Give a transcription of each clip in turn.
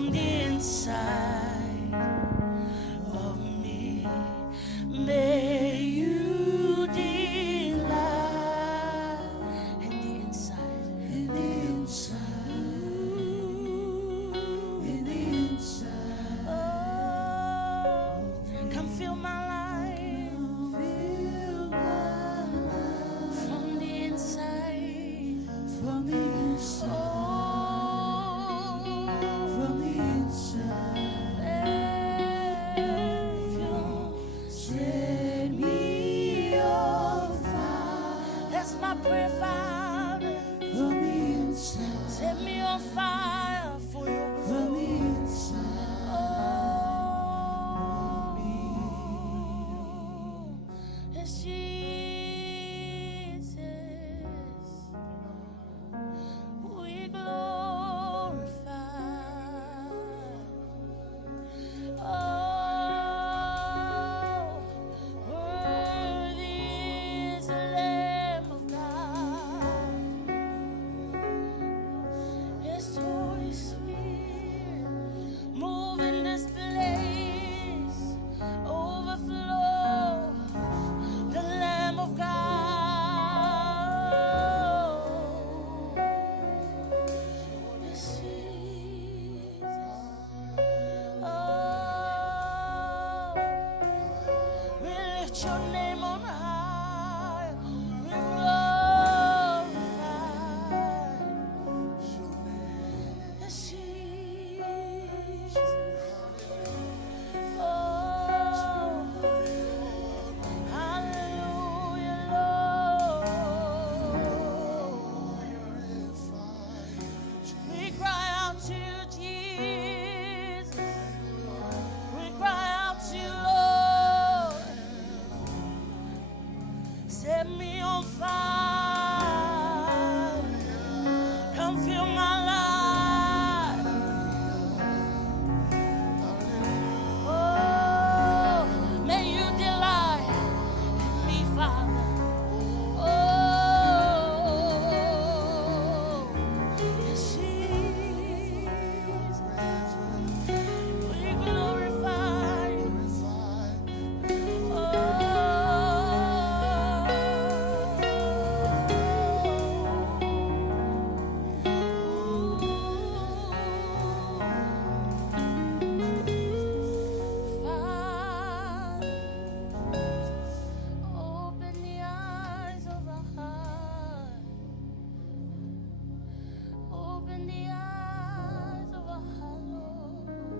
from the inside of me. May you delight in the inside, in the inside, in the inside. Oh, come fill my life, fill my life from the inside, from the inside. From the inside, if you set me on fire, that's my prayer, Father. From the inside, set me on fire for your glory. From the inside, oh, yes, Jesus, we glorify. Oh, worthy is the Lamb of God. Yes, Holy Spirit, move in this place, overflow the Lamb of God. Yes, Jesus. Oh, we lift your name on high. We glorify. Yes, Jesus. Oh, hallelujah, Lord. We cry out to you, Jesus. We cry out to you, Lord. Set me on fire. Come fill my life. Oh, may you delight in me, Father. Oh, yes, Jesus. We glorify you. Open the eyes of our heart. Open the eyes of our heart, Lord.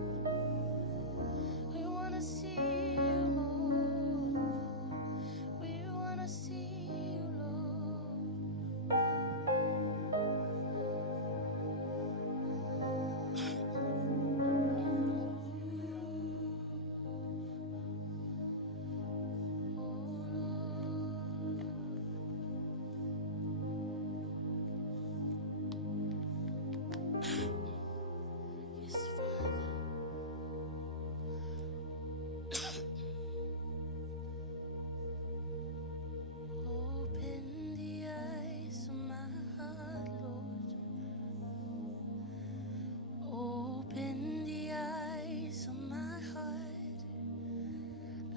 We want to see you, Lord. We want to see you, Lord. Yes, Father. Open the eyes of my heart, Lord. Open the eyes of my heart.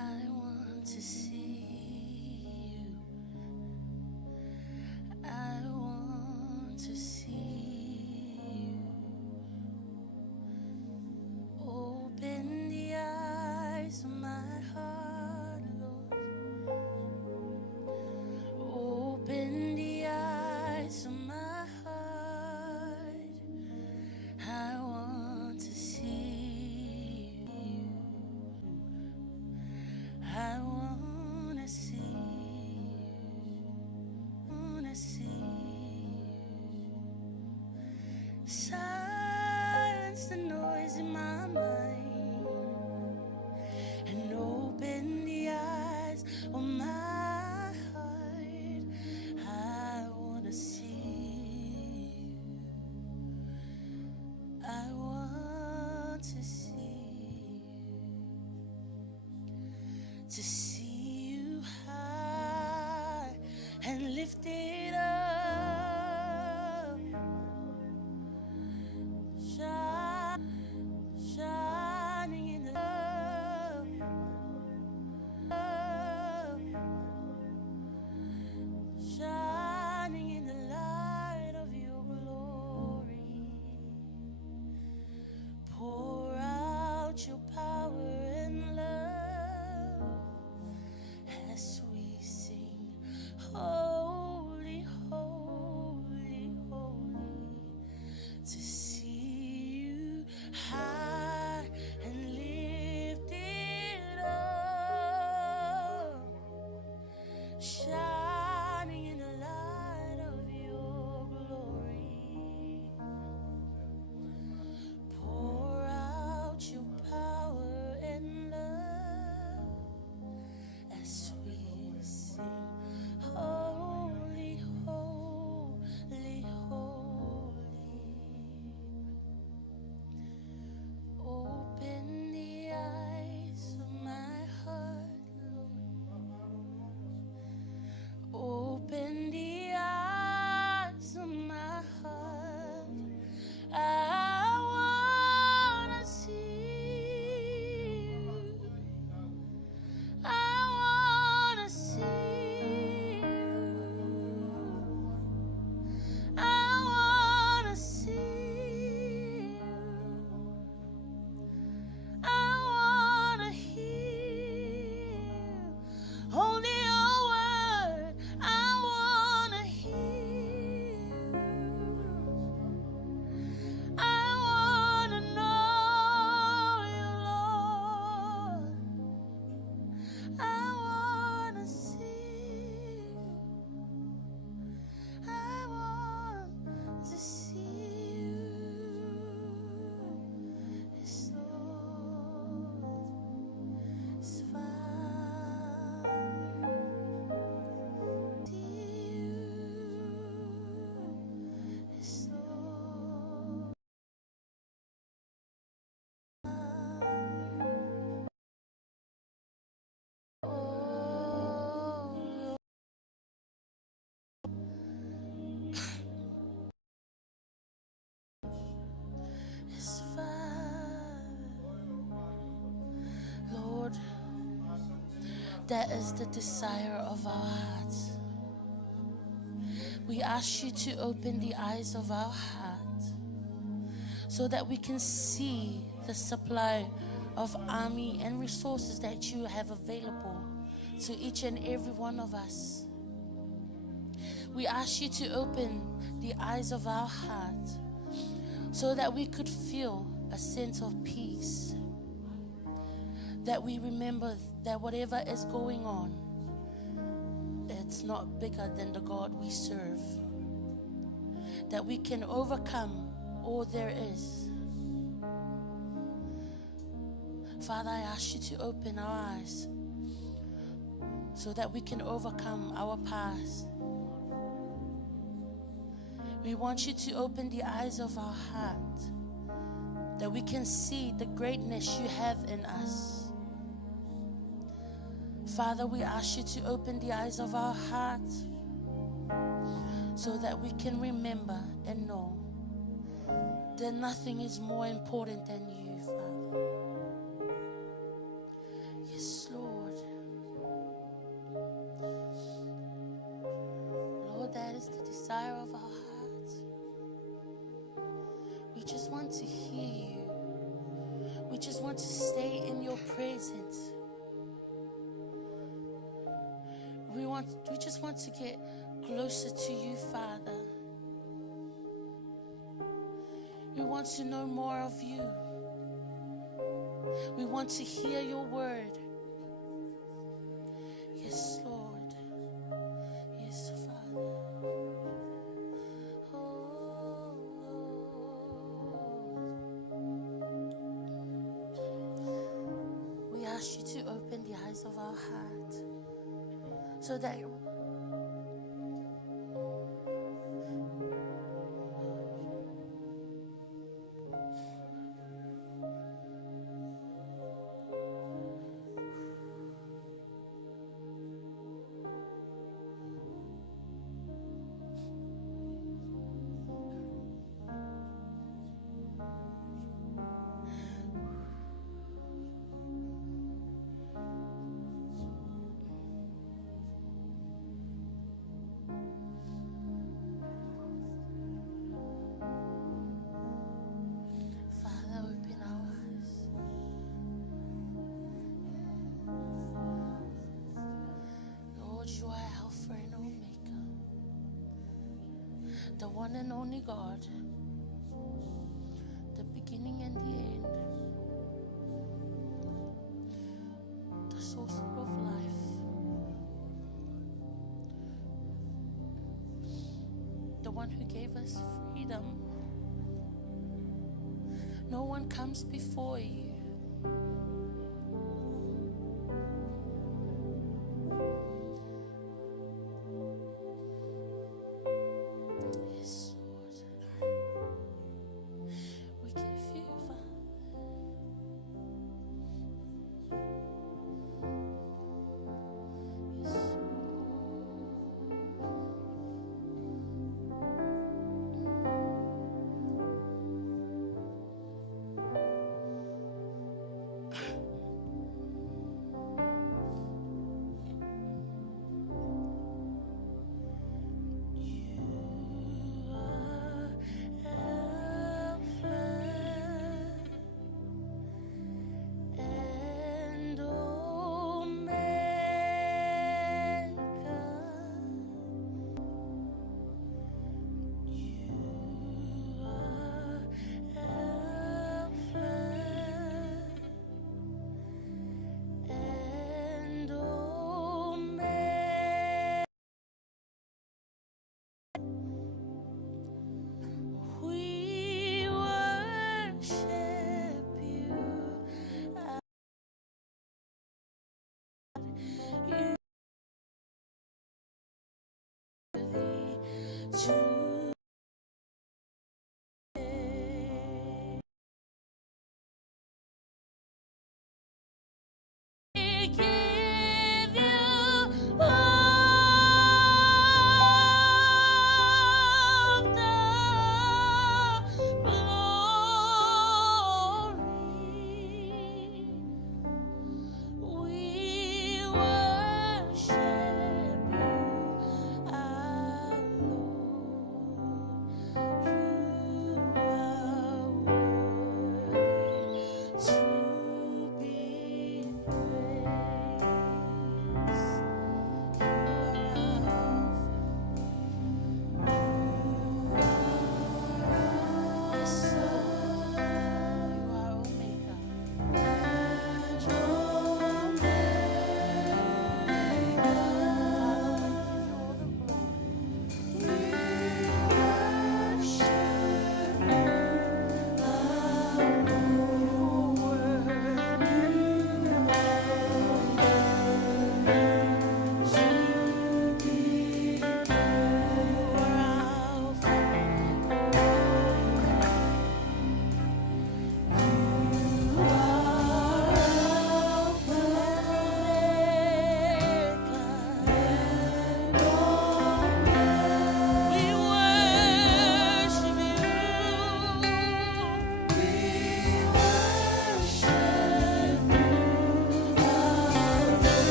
I want to see you. I want to see you. Open the eyes of my heart, Lord. Open the eyes of my heart. I want to see you. I want to see you. Want to see you. Silence the noise in my mind and open the eyes of my heart. I want to see you. I want to see you. To see you high and lifted up. That is the desire of our hearts. We ask you to open the eyes of our heart so that we can see the supply of army and resources that you have available to each and every one of us. We ask you to open the eyes of our heart so that we could feel a sense of peace, that we remember that whatever is going on, it's not bigger than the God we serve, that we can overcome all there is. Father, I ask you to open our eyes so that we can overcome our past. We want you to open the eyes of our heart that we can see the greatness you have in us. Father, we ask you to open the eyes of our heart so that we can remember and know that nothing is more important than you, Father. Yes, Lord. Lord, that is the desire of our hearts. We just want to hear you. We just want to stay in your presence. We just want to get closer to you, Father. We want to know more of you. We want to hear your word. Yes, Lord. Yes, Father. Oh, Lord. We ask you to open the eyes of our heart so that the one and only God, the beginning and the end, the source of life, the one who gave us freedom. No one comes before you.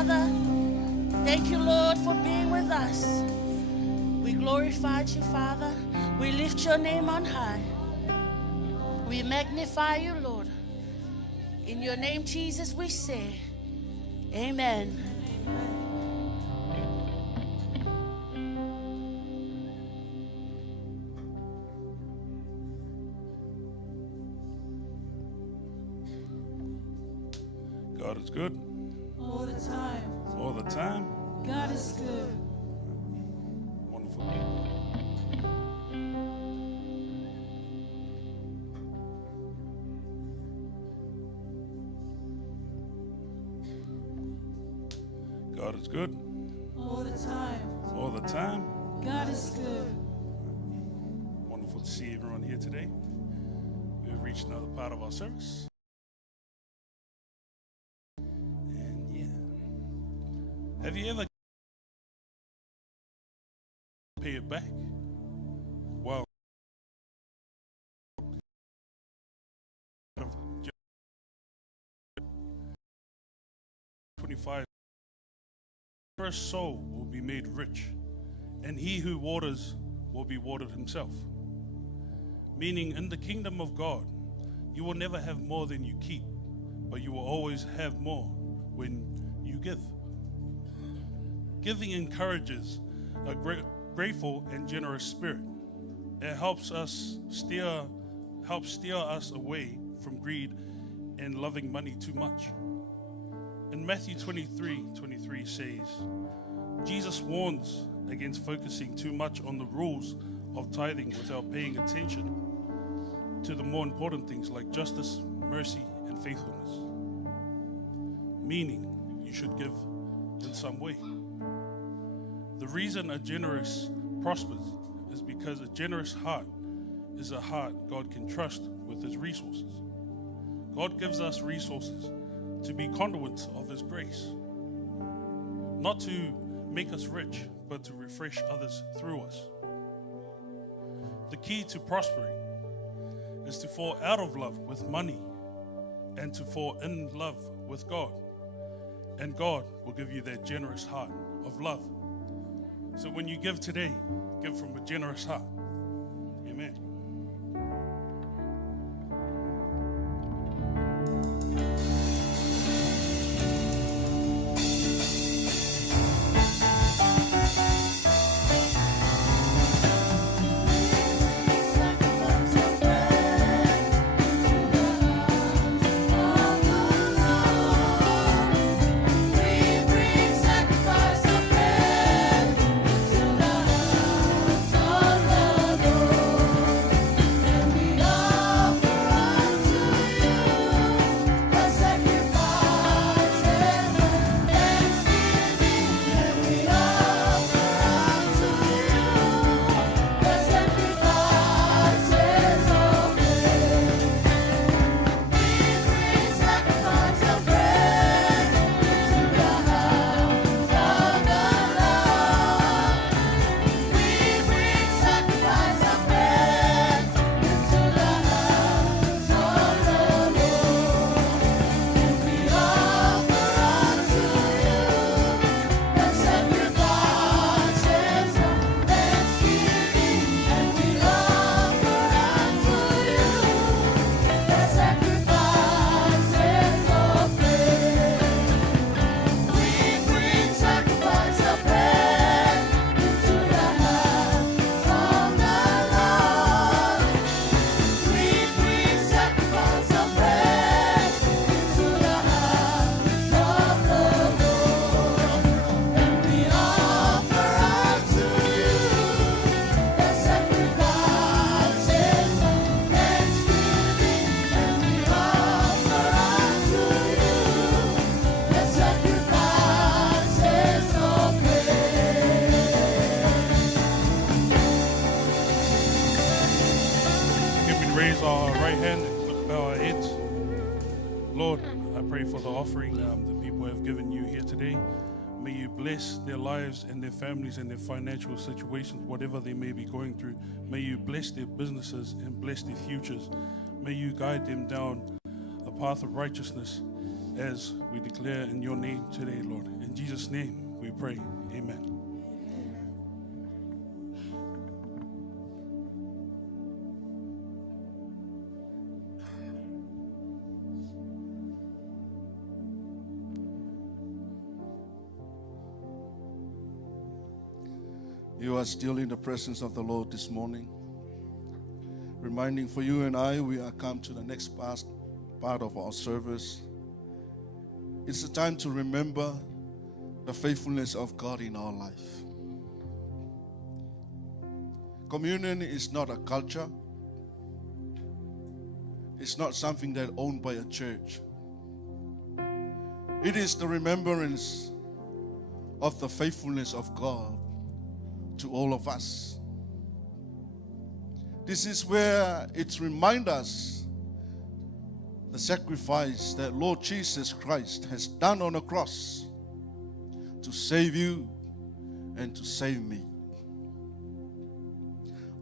Father. Thank you, Lord, for being with us. We glorified you, Father. We lift your name on high. We magnify you, Lord. In your name, Jesus, we say, amen. God is good. All the time. All the time. God is good. Wonderful. God is good. All the time. All the time. God is good. Wonderful to see everyone here today. We've reached another part of our service. And yeah. Have you ever pay it back? Well, 25. First soul will be made rich, and he who waters will be watered himself. Meaning, in the kingdom of God, you will never have more than you keep, but you will always have more when you give. Giving encourages a grateful and generous spirit. It helps steer us away from greed and loving money too much. In Matthew 23:23 says, Jesus warns against focusing too much on the rules of tithing without paying attention to the more important things like justice, mercy, and faithfulness. Meaning, you should give in some way. The reason a generous prospers is because a generous heart is a heart God can trust with his resources. God gives us resources to be conduits of his grace, not to make us rich, but to refresh others through us. The key to prospering is to fall out of love with money and to fall in love with God. And God will give you that generous heart of love. So when you give today, give from a generous heart. Amen. Raise our right hand and bow our heads. Lord, I pray for the offering the people have given you here today. May you bless their lives and their families and their financial situations, whatever they may be going through. May you bless their businesses and bless their futures. May you guide them down a path of righteousness as we declare in your name today, Lord. In Jesus' name we pray. Amen. You are still in the presence of the Lord this morning. Reminding for you and I, we are come to the next part of our service. It's a time to remember the faithfulness of God in our life. Communion is not a culture. It's not something that's owned by a church. It is the remembrance of the faithfulness of God to all of us. This is where it reminds us the sacrifice that Lord Jesus Christ has done on the cross to save you and to save me.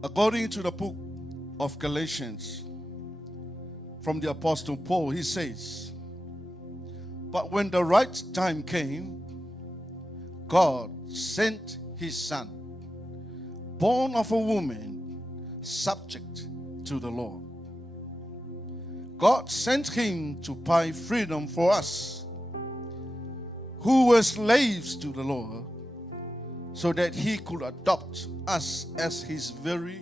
According to the book of Galatians, from the Apostle Paul, he says, "But when the right time came, God sent his Son, born of a woman, subject to the law. God sent him to buy freedom for us, who were slaves to the law, so that he could adopt us as his very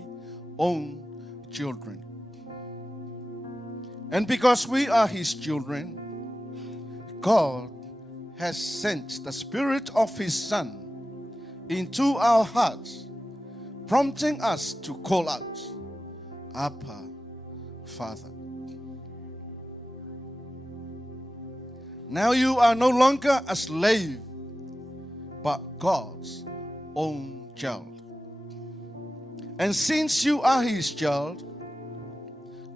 own children. And because we are his children, God has sent the Spirit of his Son into our hearts, prompting us to call out, Abba, Father. Now you are no longer a slave, but God's own child. And since you are his child,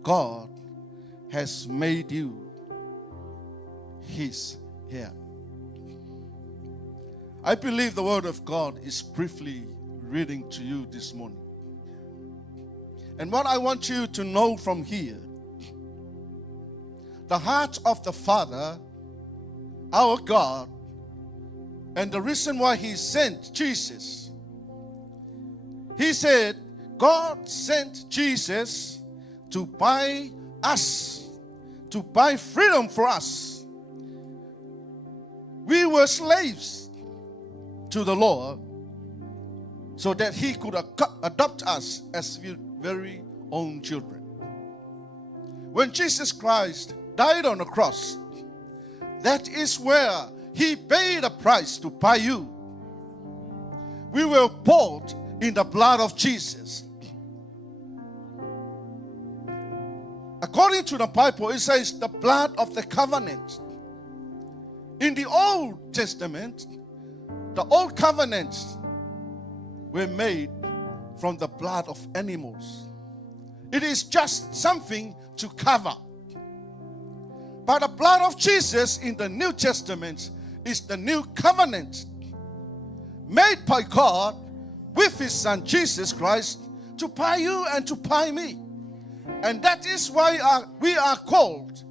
God has made you his heir." I believe the word of God is briefly reading to you this morning. And what I want you to know from here, the heart of the Father, our God, and the reason why he sent Jesus. He said, God sent Jesus to buy us, to buy freedom for us. We were slaves to the law, so that he could adopt us as his very own children. When Jesus Christ died on the cross, that is where he paid a price to buy you. We were bought in the blood of Jesus. According to the Bible, it says the blood of the covenant. In the Old Testament, the old covenants were made from the blood of animals. It is just something to cover. But the blood of Jesus in the New Testament is the new covenant made by God with his Son Jesus Christ to buy you and to buy me. And that is why we are called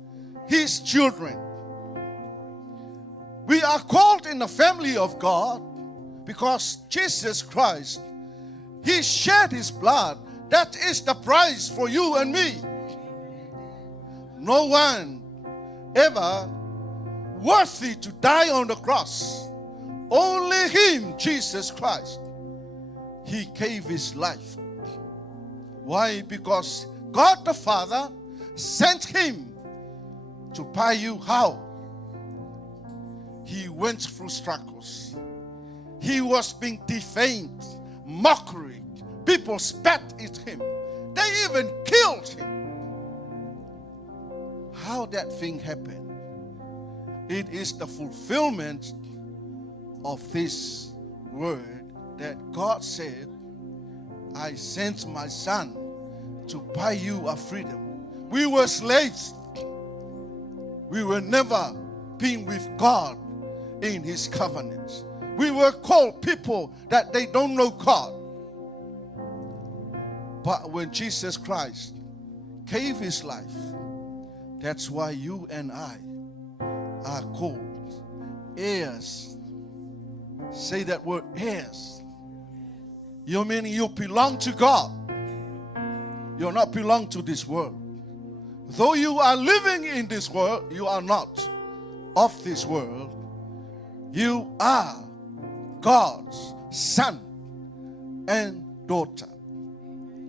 his children. We are called in the family of God because Jesus Christ, he shed his blood. That is the price for you and me. No one ever worthy to die on the cross. Only him, Jesus Christ. He gave his life. Why? Because God the Father sent him to buy you. How? He went through struggles. He was being defamed, mockery. People spat at him. They even killed him. How that thing happened? It is the fulfillment of this word that God said, I sent my Son to buy you a freedom. We were slaves. We were never being with God in his covenants. We were called people that they don't know God. But when Jesus Christ gave his life, that's why you and I are called heirs. Say that word, heirs. You mean you belong to God. You not belong to this world. Though you are living in this world, you are not of this world. You are God's son and daughter.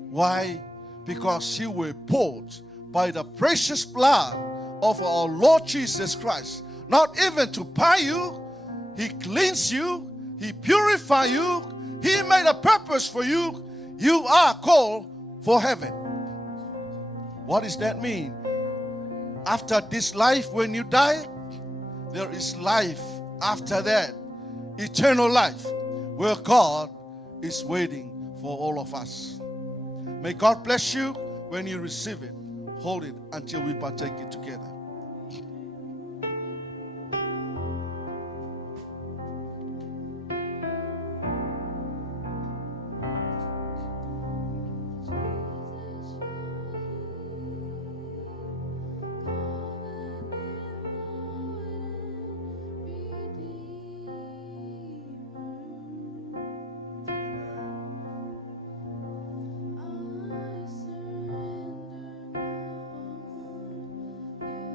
Why? Because you were bought by the precious blood of our Lord Jesus Christ. Not even to buy you, He cleansed you, He purified you, He made a purpose for you. You are called for heaven. What does that mean? After this life, when you die, there is life after that, eternal life, where God is waiting for all of us. May God bless you when you receive it. Hold it until we partake it together. I surrender my heart.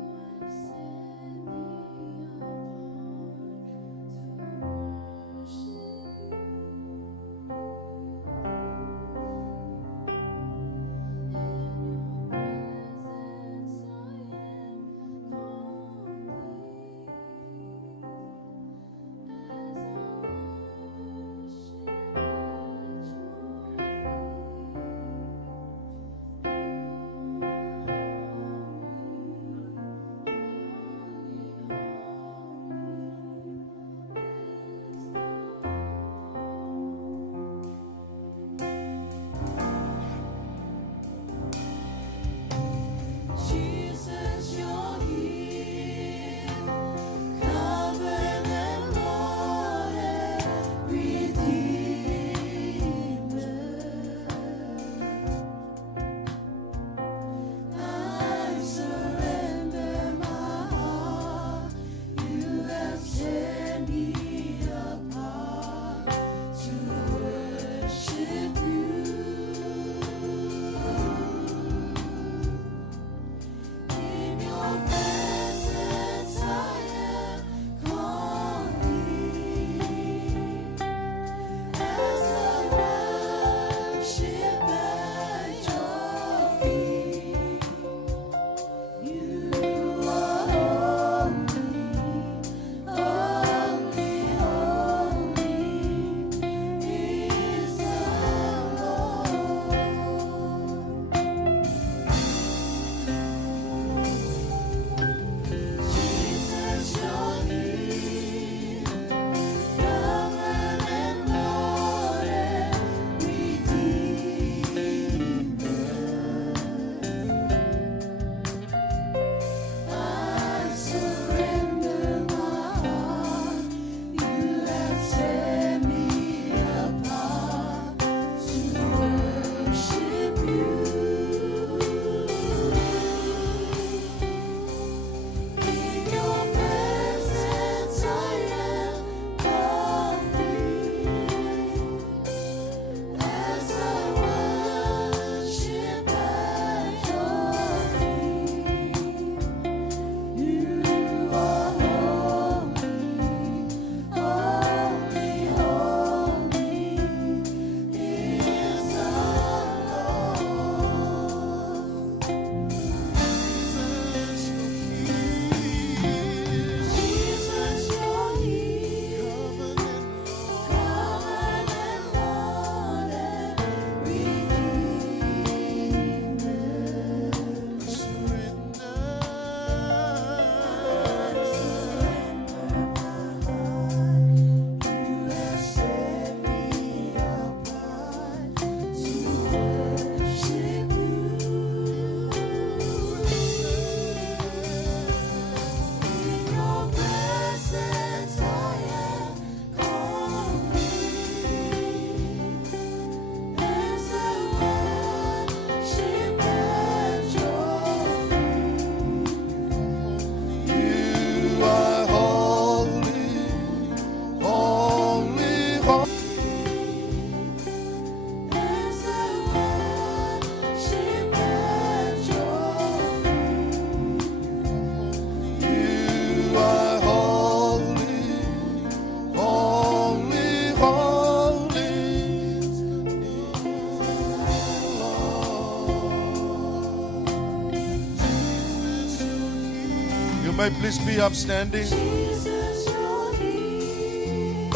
may please be upstanding. Jesus, you're here.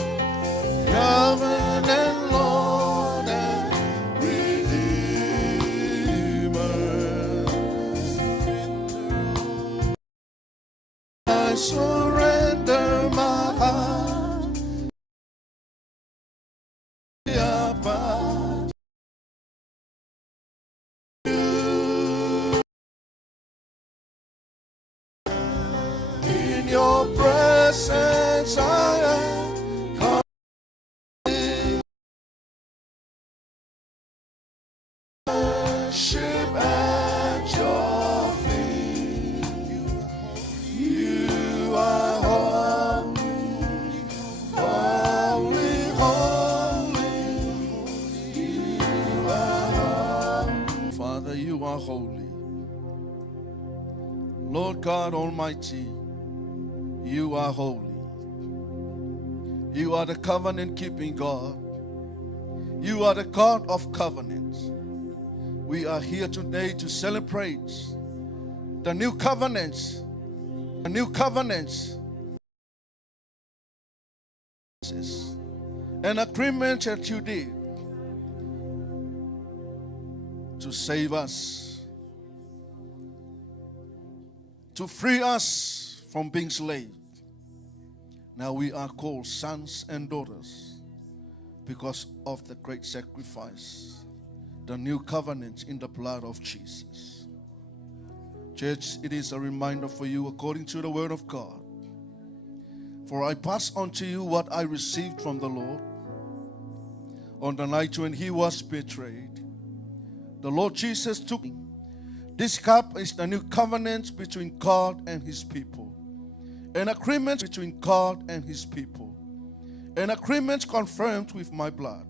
Covenant Lord and Redeemer. I surrender my heart. About you. In your presence I am coming. Worship at your feet. You are holy, holy, holy. You are holy. Father, you are holy. Lord God Almighty, you are holy. You are the covenant-keeping God. You are the God of covenants. We are here today to celebrate the new covenants. The new covenants. An agreement that you did to save us, to free us from being slaves. Now we are called sons and daughters because of the great sacrifice, the new covenant in the blood of Jesus. Church, it is a reminder for you according to the word of God. For I pass on to you what I received from the Lord. On the night when he was betrayed, the Lord Jesus took me. This cup is the new covenant between God and his people. An agreement between God and his people. An agreement confirmed with my blood.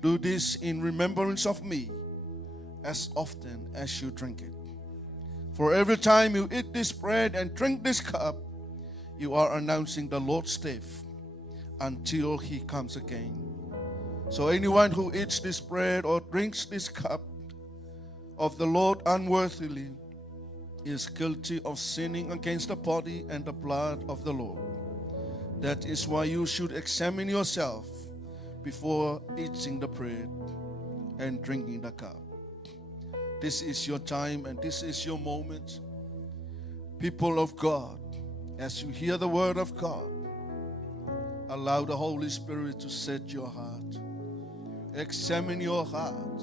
Do this in remembrance of me as often as you drink it. For every time you eat this bread and drink this cup, you are announcing the Lord's death until he comes again. So anyone who eats this bread or drinks this cup of the Lord unworthily is guilty of sinning against the body and the blood of the Lord. That is why you should examine yourself before eating the bread and drinking the cup. This is your time and this is your moment. People of God, as you hear the word of God, allow the Holy Spirit to set your heart. Examine your heart.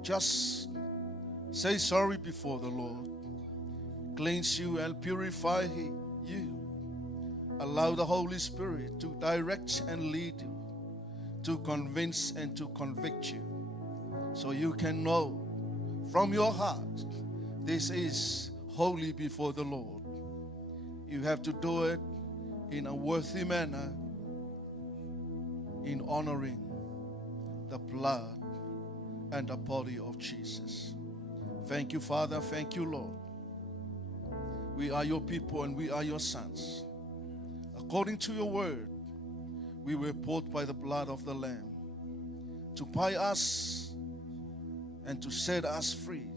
Just say sorry before the Lord. Cleanse you and purify you. Allow the Holy Spirit to direct and lead you, to convince and to convict you, so you can know from your heart, this is holy before the Lord. You have to do it in a worthy manner, in honoring the blood and the body of Jesus. Thank you, Father. Thank you, Lord. We are your people and we are your sons. According to your word, we were bought by the blood of the Lamb to buy us and to set us free,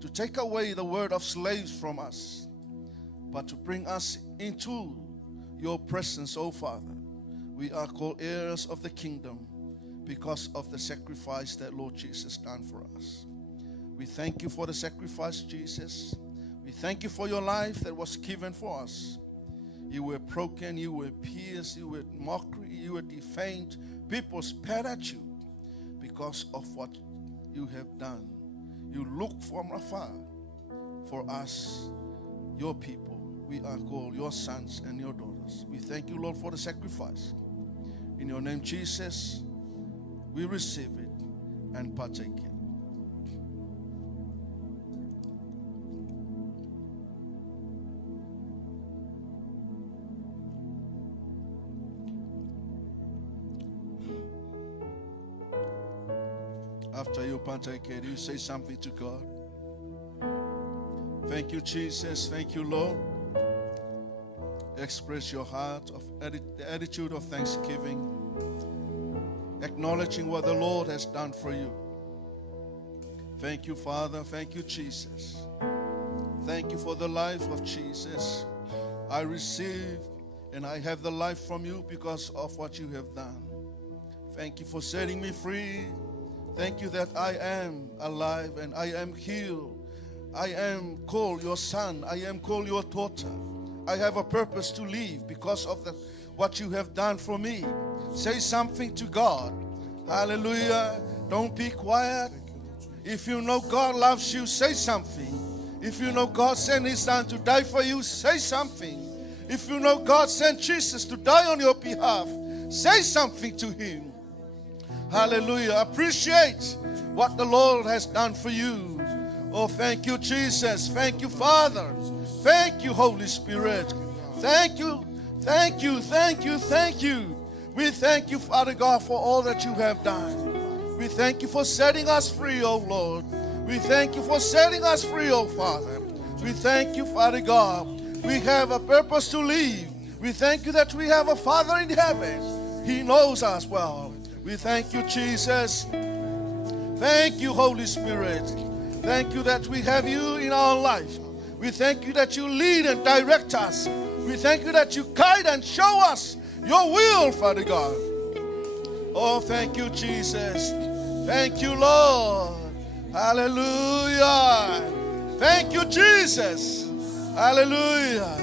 to take away the word of slaves from us, but to bring us into your presence, oh Father. We are called heirs of the kingdom because of the sacrifice that Lord Jesus done for us. We thank you for the sacrifice, Jesus. We thank you for your life that was given for us. You were broken, you were pierced, you were mockery, you were defamed. People spat at you because of what you have done. You look from afar for us, your people. We are called your sons and your daughters. We thank you, Lord, for the sacrifice. In your name, Jesus, we receive it and partake it. After you partake it, you say something to God. Thank you, Jesus. Thank you, Lord. Express your heart of the attitude of thanksgiving, acknowledging what the Lord has done for you. Thank you, Father. Thank you, Jesus. Thank you for the life of Jesus. I receive and I have the life from you because of what you have done. Thank you for setting me free. Thank you that I am alive and I am healed. I am called your son. I am called your daughter. I have a purpose to live because of what you have done for me. Say something to God. Hallelujah. Don't be quiet. If you know God loves you, say something. If you know God sent His Son to die for you, say something. If you know God sent Jesus to die on your behalf, say something to Him. Hallelujah. Appreciate what the Lord has done for you. Oh, thank you, Jesus. Thank you, Father. Thank you, Holy Spirit. Thank you, thank you, thank you, thank you. We thank you, Father God, for all that you have done. We thank you for setting us free, oh Lord. We thank you for setting us free, oh Father. We thank you, Father God. We have a purpose to live. We thank you that we have a Father in heaven. He knows us well. We thank you, Jesus. Thank you, Holy Spirit. Thank you that we have you in our life. We thank you that you lead and direct us. We thank you that you guide and show us your will, Father God. Oh, thank you, Jesus. Thank you, Lord. Hallelujah. Thank you, Jesus. Hallelujah.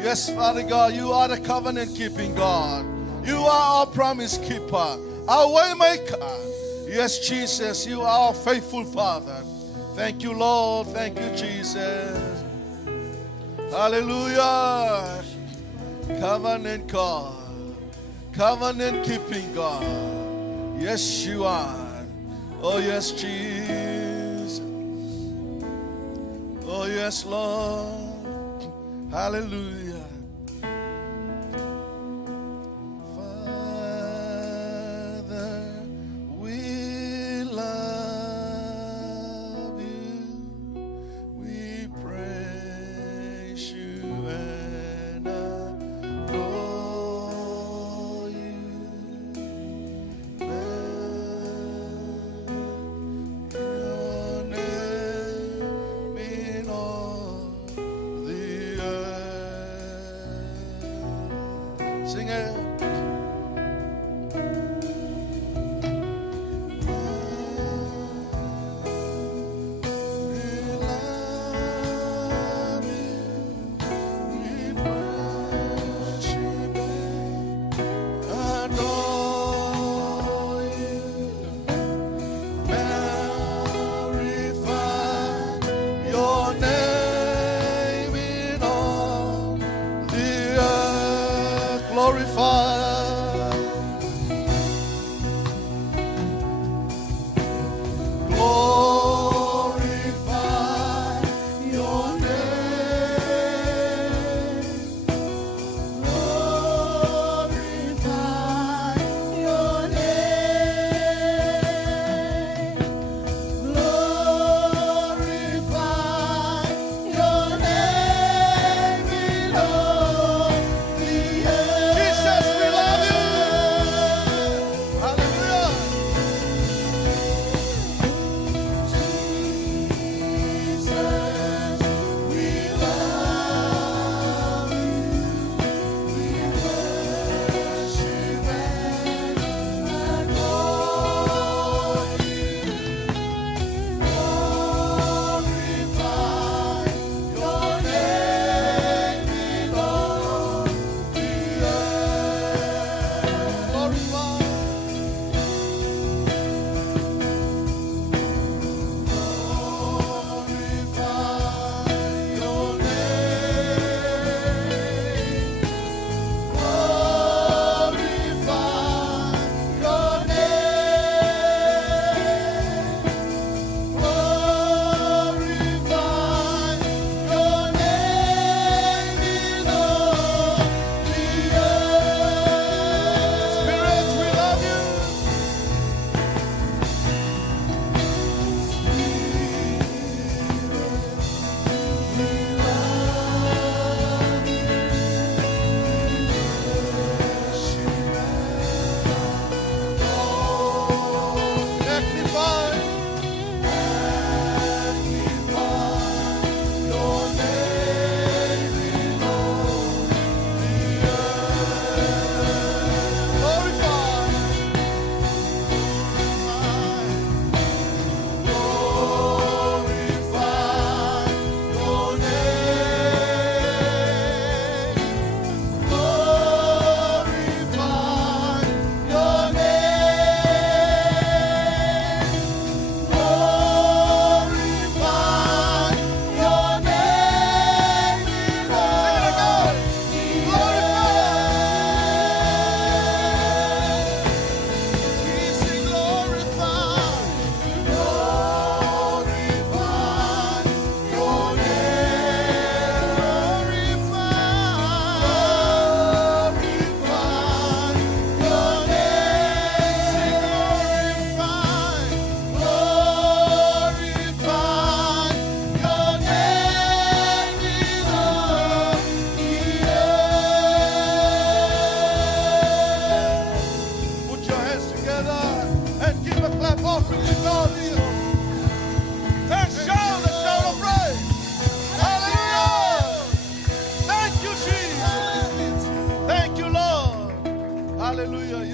Yes, Father God, you are the covenant-keeping God. You are our promise keeper, our way maker. Yes, Jesus, you are our faithful Father. Thank you, Lord. Thank you, Jesus. Hallelujah. Covenant God. Covenant-keeping God. Yes, you are. Oh, yes, Jesus. Oh, yes, Lord. Hallelujah. Father, we love you. We praise you and adore you. Your name in all the earth. Sing it. Jesus, we love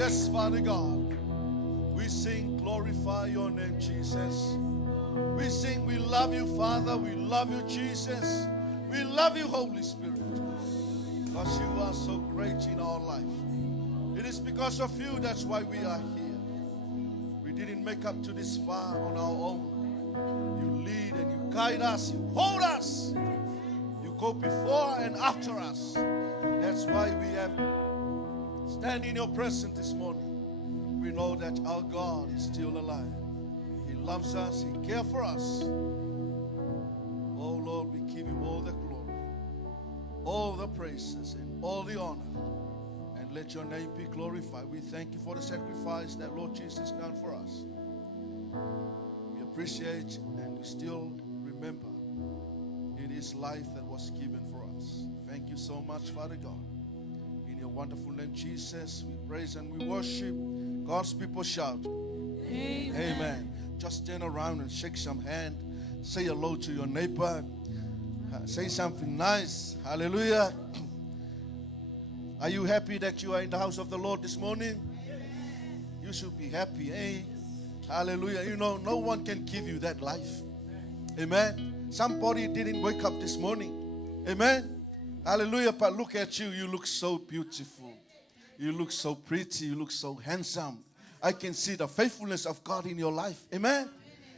Yes, Father God. We sing, glorify your name, Jesus. We sing, we love you, Father. We love you, Jesus. We love you, Holy Spirit. Because you are so great in our life. It is because of you that's why we are here. We didn't make up to this far on our own. You lead and you guide us. You hold us. You go before and after us. That's why we have stand in your presence this morning. We know that our God is still alive. He loves us. He cares for us. Oh Lord, we give you all the glory, all the praises, and all the honor. And let your name be glorified. We thank you for the sacrifice that Lord Jesus done for us. We appreciate and we still remember it is life that was given for us. Thank you so much, Father God. In your wonderful name, Jesus, we praise and we worship. God's people shout, Amen. Amen. Just turn around and shake some hand. Say hello to your neighbor. Say something nice. Hallelujah. Are you happy that you are in the house of the Lord this morning? You should be happy, eh? Hallelujah. You know, no one can give you that life. Amen. Somebody didn't wake up this morning. Amen. Hallelujah. But look at you. You look so beautiful. You look so pretty. You look so handsome. I can see the faithfulness of God in your life. Amen.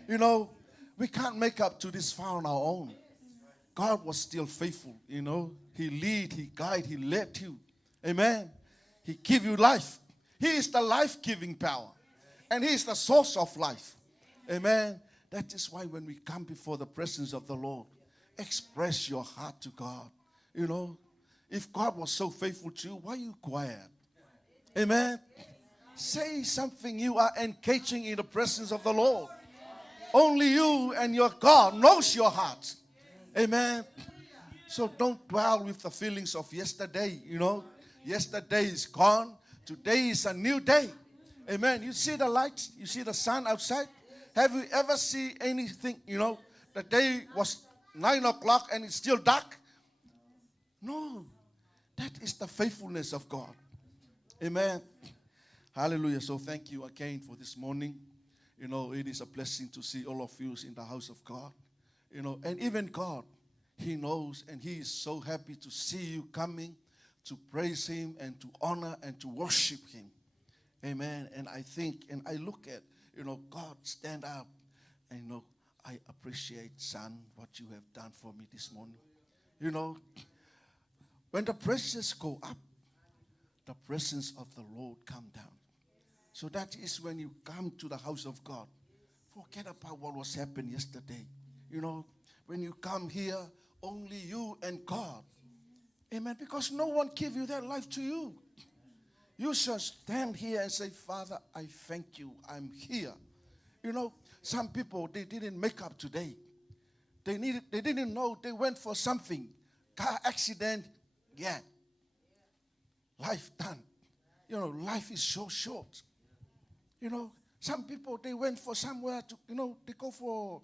You know, we can't make up to this far on our own. God was still faithful, you know. He lead, He guide, He led you. Amen. He give you life. He is the life-giving power. And He is the source of life. Amen. That is why when we come before the presence of the Lord, express your heart to God. You know, if God was so faithful to you, why are you quiet? Amen. Say something. You are engaging in the presence of the Lord. Only you and your God knows your heart. Amen. So don't dwell with the feelings of yesterday. You know, yesterday is gone. Today is a new day. Amen. You see the light? You see the sun outside? Have you ever seen anything, you know, the day was 9 o'clock and it's still dark? No. That is the faithfulness of God. Amen. Hallelujah. So thank you again for this morning. You know, it is a blessing to see all of you in the house of God. You know, and even God, He knows and He is so happy to see you coming to praise Him and to honor and to worship Him. Amen. And I think, and I look at, you know, God stand up and, you know, I appreciate, son, what you have done for me this morning. You know, when the praises go up, the presence of the Lord come down. So that is when you come to the house of God. Forget about what was happening yesterday. You know, when you come here, only you and God. Amen. Because no one gave you that life to you. You should stand here and say, Father, I thank you. I'm here. You know, some people, they didn't make up today. They didn't know they went for something. Car accident, yeah. Life done. You know, life is so short. You know, some people, they went for somewhere to, you know, they go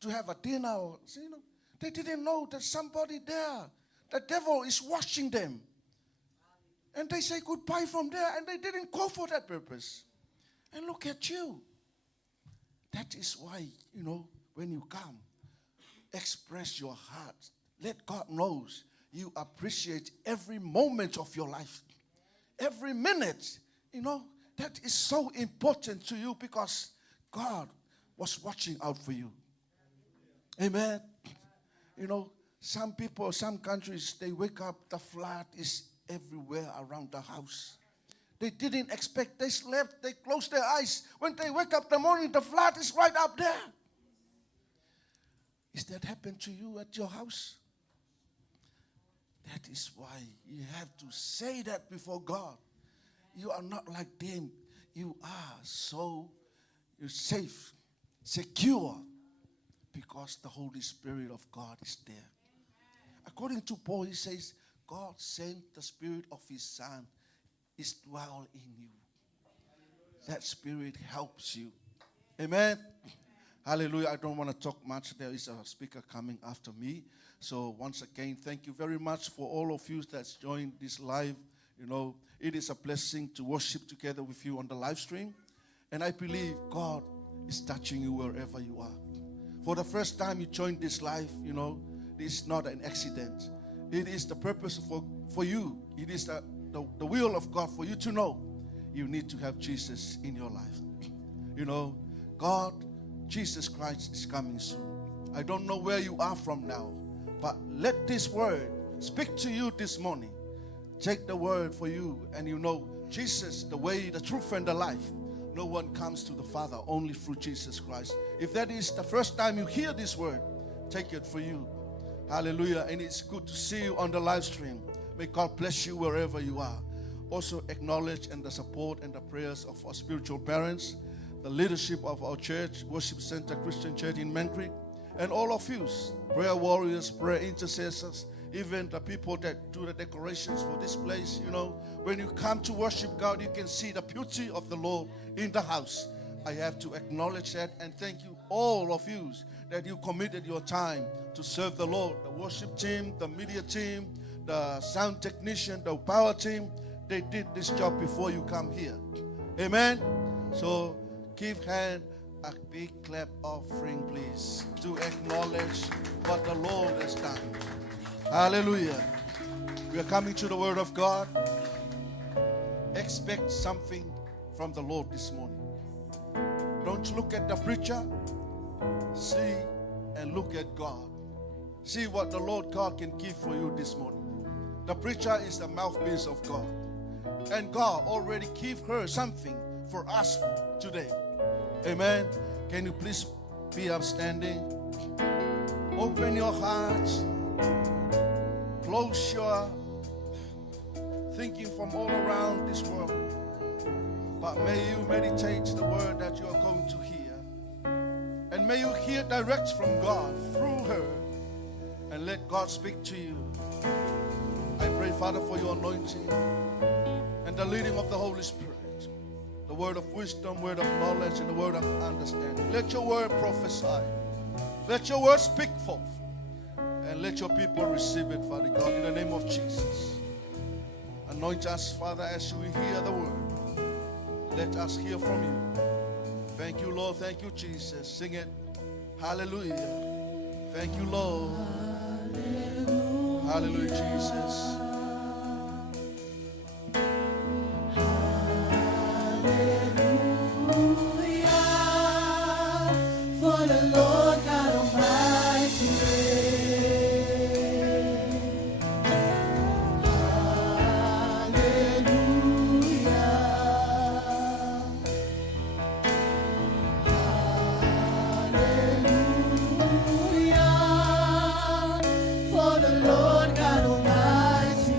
to have a dinner or, you know, they didn't know that somebody there, the devil is watching them. And they say goodbye from there and they didn't go for that purpose. And look at you. That is why, you know, when you come, express your heart. Let God knows you appreciate every moment of your life. Every minute, you know, that is so important to you because God was watching out for you. Amen. You know, some people, some countries, they wake up, the flood is everywhere around the house. They didn't expect, they slept, they closed their eyes. When they wake up in the morning, the flood is right up there. Is that happened to you at your house? That is why you have to say that before God. You are not like them. You are you're safe, secure, because the Holy Spirit of God is there. According to Paul, he says, God sent the Spirit of His Son is dwell in you. That Spirit helps you. Amen. Hallelujah. I don't want to talk much. There is a speaker coming after me. So once again, thank you very much for all of you that's joined this live, You know, it is a blessing to worship together with you on the live stream. And I believe God is touching you wherever you are. For the first time you joined this life, you know, this is not an accident. It is the purpose for you. It is the will of God for you to know you need to have Jesus in your life. You know, God, Jesus Christ is coming soon. I don't know where you are from now, but let this word speak to you this morning. Take the word for you, and you know Jesus, the way, the truth, and the life. No one comes to the Father only through Jesus Christ. If that is the first time you hear this word, take it for you. Hallelujah. And it's good to see you on the live stream. May God bless you wherever you are. Also acknowledge and the support and the prayers of our spiritual parents, the leadership of our church, Worship Center Christian Church in Man Creek, and all of you, prayer warriors, prayer intercessors, even the people that do the decorations for this place. You know, when you come to worship God, you can see the beauty of the Lord in the house. I have to acknowledge that and thank you, all of you, that you committed your time to serve the Lord. The worship team, the media team, the sound technician, the power team, they did this job before you come here. Amen. So give hand a big clap offering, please, to acknowledge what the Lord has done. Hallelujah. We are coming to the Word of God. Expect something from the Lord this morning. Don't look at the preacher. See and look at God. See what the Lord God can give for you this morning. The preacher is the mouthpiece of God. And God already gave her something for us today. Amen. Can you please be upstanding? Open your hearts. Close your thinking from all around this world. But may you meditate the word that you are going to hear. And may you hear direct from God through her. And let God speak to you. I pray, Father, for your anointing and the leading of the Holy Spirit. The word of wisdom, word of knowledge, and the word of understanding. Let your word prophesy. Let your word speak forth. And let your people receive it, Father God, in the name of Jesus. Anoint us, Father, as we hear the word. Let us hear from you. Thank you, Lord. Thank you, Jesus. Sing it. Hallelujah. Thank you, Lord. Hallelujah, Hallelujah, Jesus. For the Lord God Almighty reigns. Hallelujah. For the Lord God Almighty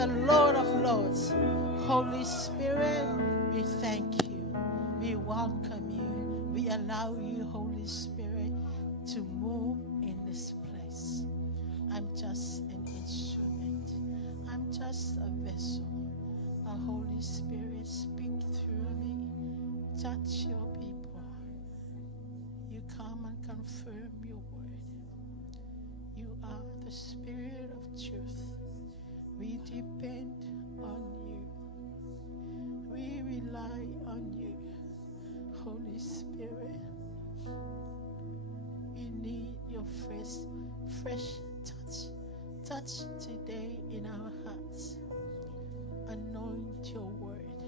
the Lord of Lords. Holy Spirit, we thank you. We welcome you. We allow you, Holy Spirit, to move in this place. I'm just an instrument. I'm just a vessel. Our Holy Spirit, speak through me. Touch your people. You come and confirm your word. You are the Spirit of truth. We depend on you. We rely on you. Holy Spirit, we need your fresh touch. Touch today in our hearts. Anoint your word.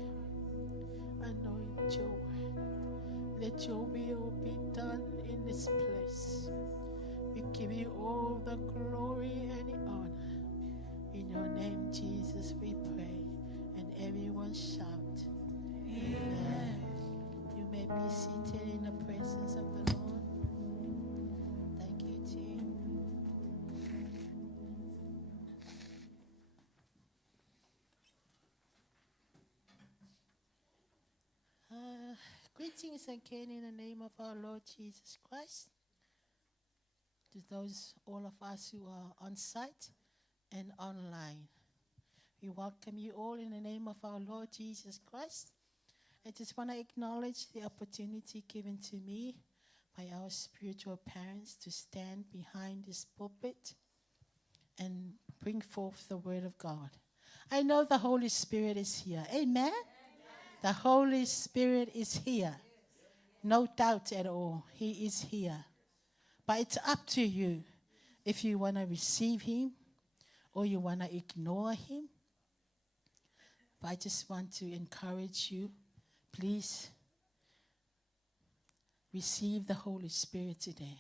Anoint your word. Let your will be done in this place. We give you all the glory and the honor. In your name, Jesus, we pray. And everyone shout, Amen. You may be seated in the presence of the Lord. Thank you, team. Greetings again in the name of our Lord Jesus Christ. To those, all of us who are on site and online. We welcome you all in the name of our Lord Jesus Christ. I just want to acknowledge the opportunity given to me by our spiritual parents to stand behind this pulpit and bring forth the word of God. I know the Holy Spirit is here. Amen? The Holy Spirit is here. No doubt at all. He is here. But it's up to you if you want to receive him or you want to ignore him. But I just want to encourage you. Please receive the Holy Spirit today.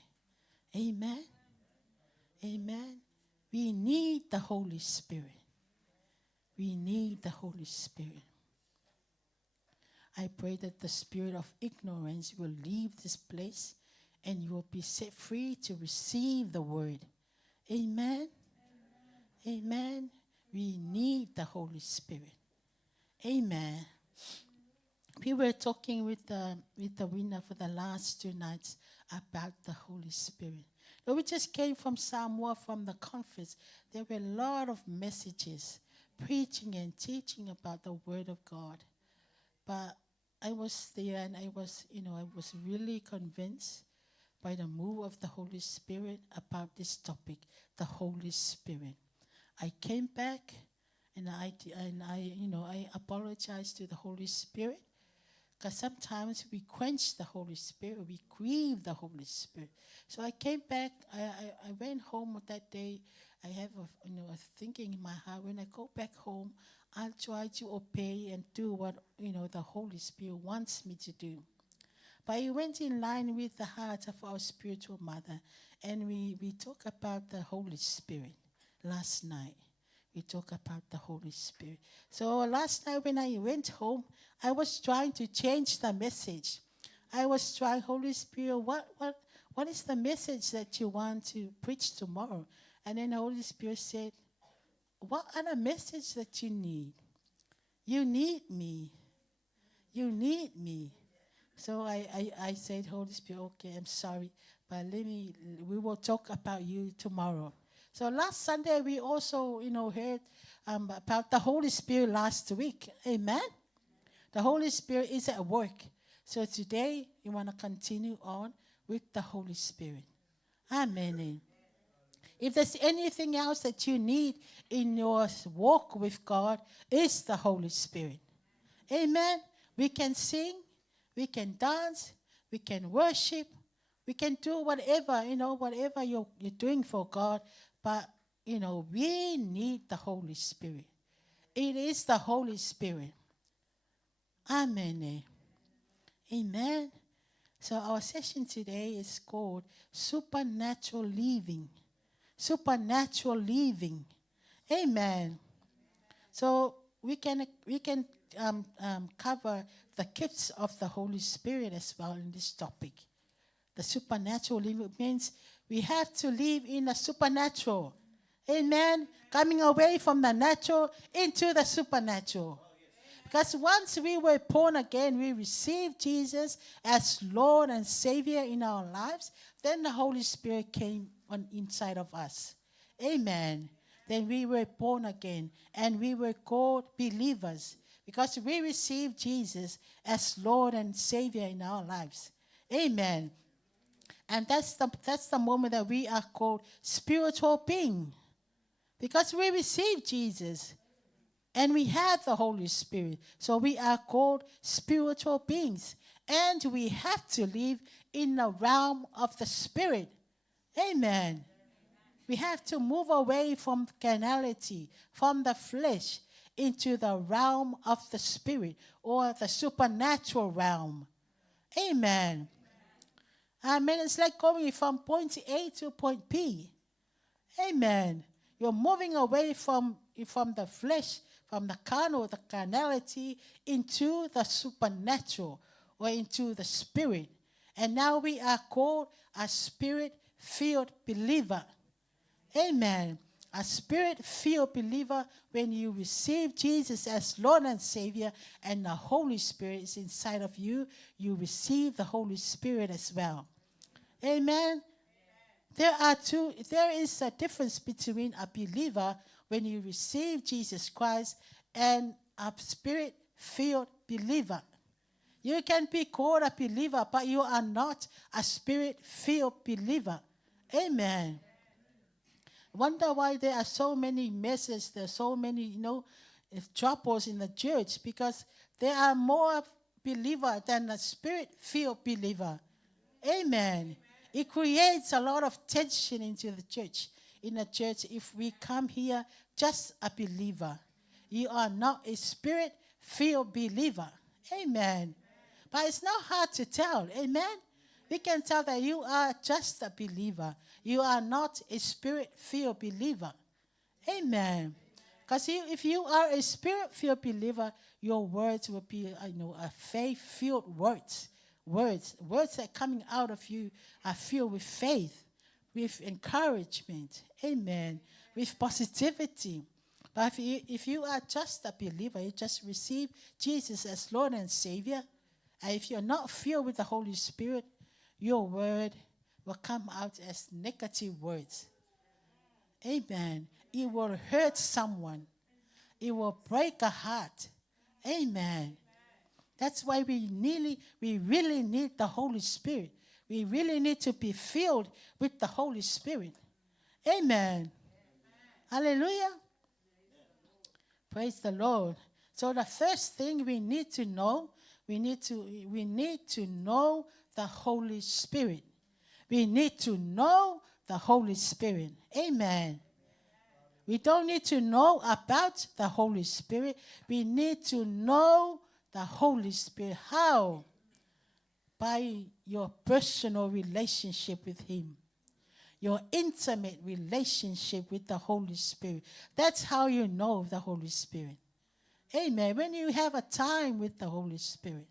Amen. Amen. We need the Holy Spirit. We need the Holy Spirit. I pray that the spirit of ignorance will leave this place and you will be set free to receive the word. Amen. Amen. We need the Holy Spirit. Amen. We were talking with the winner for the last 2 nights about the Holy Spirit. Now, we just came from Samoa from the conference. There were a lot of messages, preaching and teaching about the Word of God. But I was there and I was really convinced by the move of the Holy Spirit about this topic, the Holy Spirit. I came back and I apologized to the Holy Spirit because sometimes we quench the Holy Spirit, we grieve the Holy Spirit. So I came back, I went home that day. I have a thinking in my heart, when I go back home, I'll try to obey and do what the Holy Spirit wants me to do. But it went in line with the heart of our spiritual mother. And we talk about the Holy Spirit last night. We talk about the Holy Spirit. So last night when I went home, I was trying to change the message. I was trying, Holy Spirit, what is the message that you want to preach tomorrow? And then the Holy Spirit said, what other message that you need? You need me. You need me. So I said, Holy Spirit, okay, I'm sorry, but we will talk about you tomorrow. So last Sunday, we also, heard about the Holy Spirit last week. Amen? The Holy Spirit is at work. So today, we want to continue on with the Holy Spirit. Amen. If there's anything else that you need in your walk with God, it's the Holy Spirit. Amen? We can sing, we can dance, we can worship, we can do whatever, whatever you're doing for God. But, we need the Holy Spirit. It is the Holy Spirit. Amen. Amen. So our session today is called Supernatural Living. Supernatural living. Amen. So we can cover the gifts of the Holy Spirit as well in this topic. The supernatural living means we have to live in the supernatural. Amen. Coming away from the natural into the supernatural. Because once we were born again, we received Jesus as Lord and Savior in our lives, then the Holy Spirit came on inside of us. Amen. Then we were born again, and we were called believers because we received Jesus as Lord and Savior in our lives. Amen. And that's the moment that we are called spiritual being. Because we received Jesus and we have the Holy Spirit. So we are called spiritual beings. And we have to live in the realm of the Spirit. Amen. We have to move away from carnality, from the flesh, into the realm of the Spirit or the supernatural realm. Amen. Amen. It's like going from point A to point B. Amen. You're moving away from the flesh, from the carnal, the carnality, into the supernatural or into the Spirit. And now we are called a Spirit-filled believer. Amen. A Spirit-filled believer, when you receive Jesus as Lord and Savior and the Holy Spirit is inside of you, you receive the Holy Spirit as well. Amen. There is a difference between a believer when you receive Jesus Christ and a Spirit-filled believer. You can be called a believer, but you are not a Spirit-filled believer. Amen. Wonder why there are so many messes, there are so many, troubles in the church, because there are more believers than a Spirit-filled believer. Amen. It creates a lot of tension into the church. In the church, if we come here just a believer, you are not a Spirit-filled believer. Amen. But it's not hard to tell. Amen. We can tell that you are just a believer. You are not a Spirit-filled believer. Amen. Because if you are a Spirit-filled believer, your words will be, a faith-filled words. Words that are coming out of you are filled with faith, with encouragement. Amen. With positivity. But if you are just a believer, you just receive Jesus as Lord and Savior, and if you're not filled with the Holy Spirit, your word will come out as negative words. Amen. It will hurt someone. It will break a heart. Amen. That's why we really need the Holy Spirit. We really need to be filled with the Holy Spirit. Amen. Hallelujah. Praise the Lord. So the first thing we need to know, we need to know the Holy Spirit. We need to know the Holy Spirit. Amen. We don't need to know about the Holy Spirit. We need to know the Holy Spirit. How? By your personal relationship with Him. Your intimate relationship with the Holy Spirit. That's how you know the Holy Spirit. Amen. When you have a time with the Holy Spirit.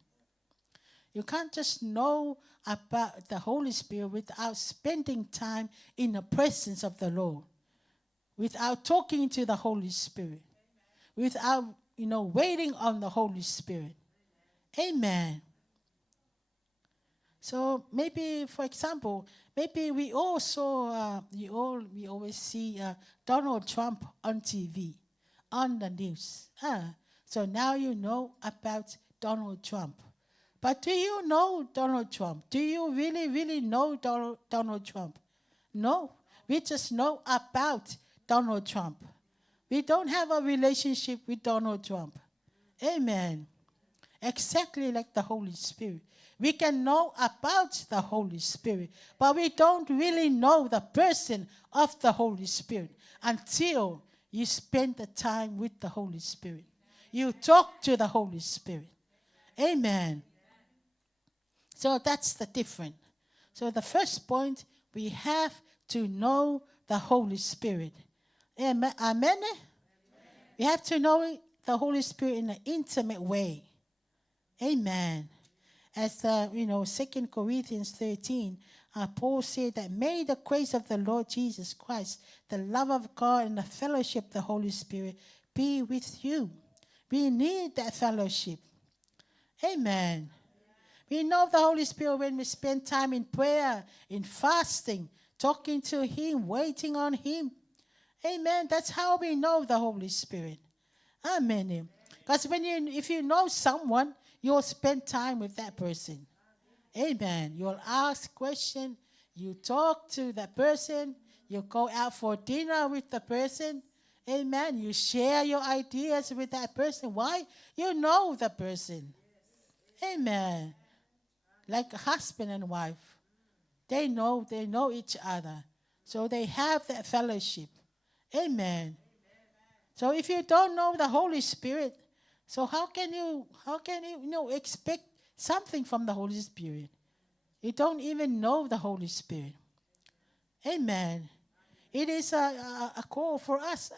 You can't just know about the Holy Spirit without spending time in the presence of the Lord. Without talking to the Holy Spirit. Without, waiting on the Holy Spirit. Amen. So maybe, for example, maybe we all saw, we always see Donald Trump on TV, on the news. So now you know about Donald Trump. But do you know Donald Trump? Do you really, really know Donald Trump? No. We just know about Donald Trump. We don't have a relationship with Donald Trump. Amen. Exactly like the Holy Spirit. We can know about the Holy Spirit, but we don't really know the person of the Holy Spirit until you spend the time with the Holy Spirit. You talk to the Holy Spirit. Amen. So that's the difference. So the first point, we have to know the Holy Spirit. Amen. Amen. We have to know the Holy Spirit in an intimate way. Amen. as the, 2 Corinthians 13, Paul said that, may the grace of the Lord Jesus Christ, the love of God, and the fellowship of the Holy Spirit be with you. We need that fellowship. Amen. We know the Holy Spirit when we spend time in prayer, in fasting, talking to Him, waiting on Him. Amen. That's how we know the Holy Spirit. Amen. Because if you know someone, you'll spend time with that person. Amen. You'll ask questions. You talk to that person. You go out for dinner with the person. Amen. You share your ideas with that person. Why? You know the person. Amen. Like a husband and wife. They know each other. So they have that fellowship. Amen. So if you don't know the Holy Spirit, so how can you expect something from the Holy Spirit? You don't even know the Holy Spirit. Amen. It is a call for us,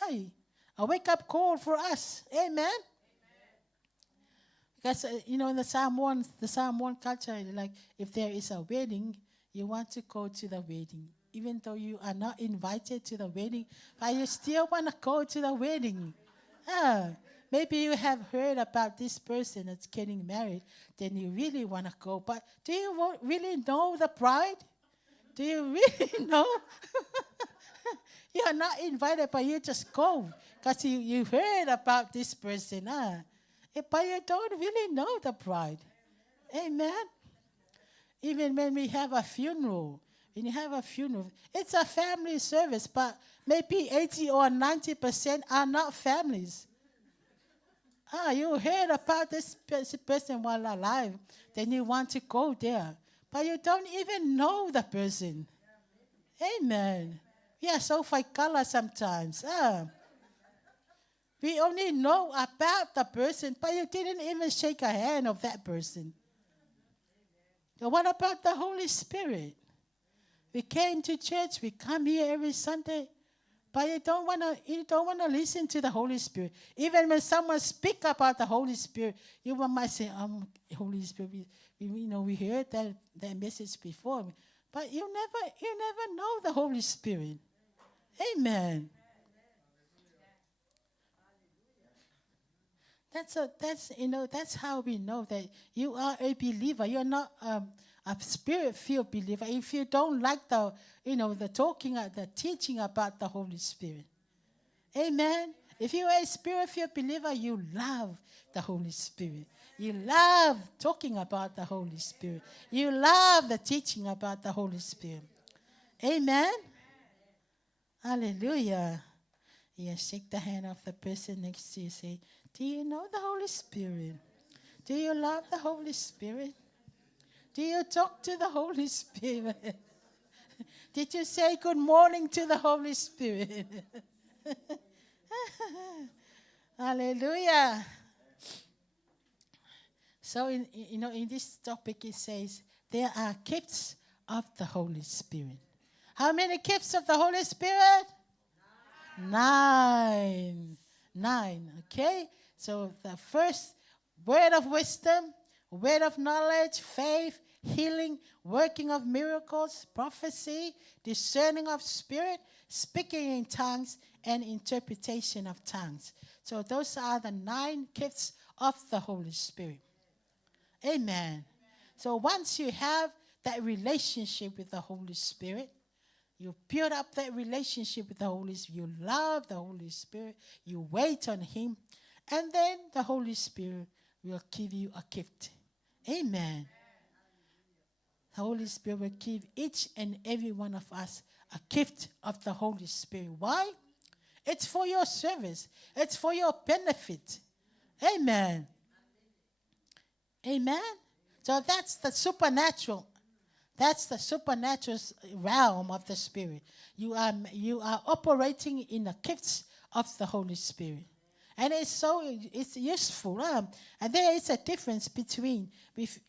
a wake-up call for us. Amen. Because in the Psalm 1 culture, like if there is a wedding, you want to go to the wedding, even though you are not invited to the wedding, but you still want to go to the wedding. Maybe you have heard about this person that's getting married, then you really want to go. But do you really know the bride? Do you really know? You are not invited, but you just go because you heard about this person. But you don't really know the bride. Amen. Even when we have a funeral, it's a family service, but maybe 80 or 90% are not families. You heard about this person while alive, then you want to go there, but you don't even know the person. Amen. We are so color sometimes. We only know about the person, but you didn't even shake a hand of that person. So what about the Holy Spirit? We came to church, we come here every Sunday, but you don't want to listen to the Holy Spirit. Even when someone speaks about the Holy Spirit, you might say, Holy Spirit, we heard that message before. But you never know the Holy Spirit. Amen. That's how we know that you are a believer. You're not a spirit-filled believer. If you don't like the talking, the teaching about the Holy Spirit. Amen. If you are a spirit-filled believer, you love the Holy Spirit. You love talking about the Holy Spirit. You love the teaching about the Holy Spirit. Amen. Hallelujah. Yes, shake the hand of the person next to you. Say, do you know the Holy Spirit? Do you love the Holy Spirit? Do you talk to the Holy Spirit? Did you say good morning to the Holy Spirit? Hallelujah. So, in this topic it says, there are gifts of the Holy Spirit. How many gifts of the Holy Spirit? 9. 9, okay? So the first, word of wisdom, word of knowledge, faith, healing, working of miracles, prophecy, discerning of spirit, speaking in tongues, and interpretation of tongues. So those are the 9 gifts of the Holy Spirit. Amen. So once you have that relationship with the Holy Spirit, you build up that relationship with the Holy Spirit. You love the Holy Spirit. You wait on Him. And then the Holy Spirit will give you a gift. Amen. The Holy Spirit will give each and every one of us a gift of the Holy Spirit. Why? It's for your service. It's for your benefit. Amen. Amen. So that's the supernatural. That's the supernatural realm of the Spirit. You are operating in the gifts of the Holy Spirit. And it's useful. And there is a difference between, if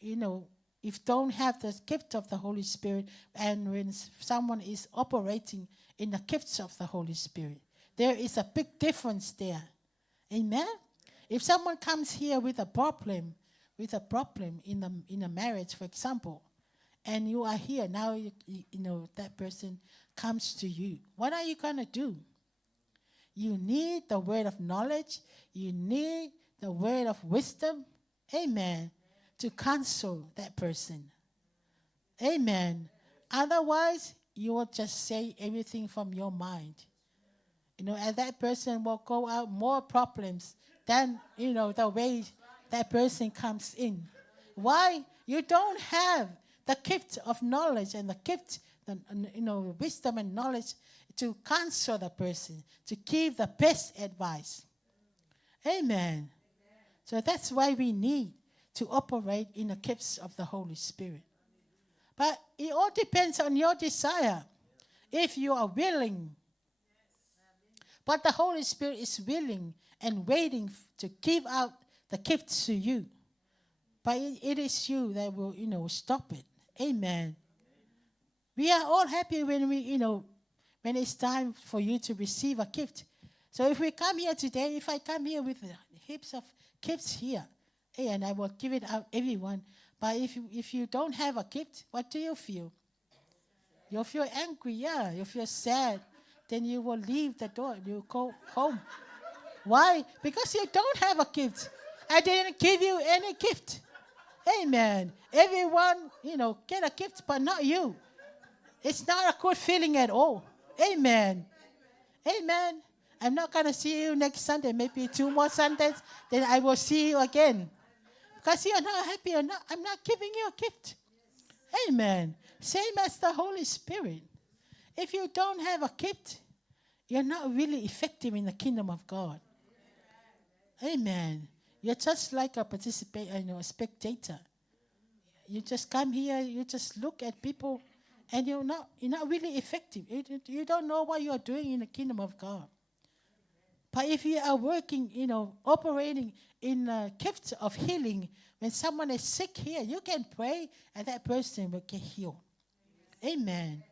don't have the gift of the Holy Spirit and when someone is operating in the gifts of the Holy Spirit. There is a big difference there. Amen? If someone comes here with a problem, with a problem in a marriage, for example, and you are here now, you know that person comes to you. What are you going to do? You need the word of knowledge. You need the word of wisdom. Amen. To counsel that person. Amen. Otherwise, you will just say everything from your mind. You know, and that person will go out more problems than, you know, the way that person comes in. Why? You don't have the gift of knowledge and the gift, you know, wisdom and knowledge to counsel the person, to give the best advice. Amen. So that's why we need to operate in the gifts of the Holy Spirit. But it all depends on your desire. If you are willing. But the Holy Spirit is willing and waiting to give out the gifts to you. But it is you that will, you know, stop it. Amen. We are all happy when we, you know, when it's time for you to receive a gift. So if we come here today, if I come here with heaps of gifts here, and I will give it out everyone. But if you don't have a gift, what do you feel? You'll feel angry, yeah. You feel sad. Then you will leave the door. You go home. Why? Because you don't have a gift. I didn't give you any gift. Amen. Everyone, you know, get a gift, but not you. It's not a good feeling at all. Amen. Amen. I'm not going to see you next Sunday, maybe 2 more Sundays, then I will see you again. Because you're not happy, I'm not giving you a gift. Amen. Same as the Holy Spirit. If you don't have a gift, you're not really effective in the kingdom of God. Amen. You're just like a a spectator. You just come here, you just look at people, and you're not really effective. You don't know what you're doing in the kingdom of God. But if you are working, you know, operating in gifts of healing, when someone is sick here, you can pray and that person will get healed. Amen.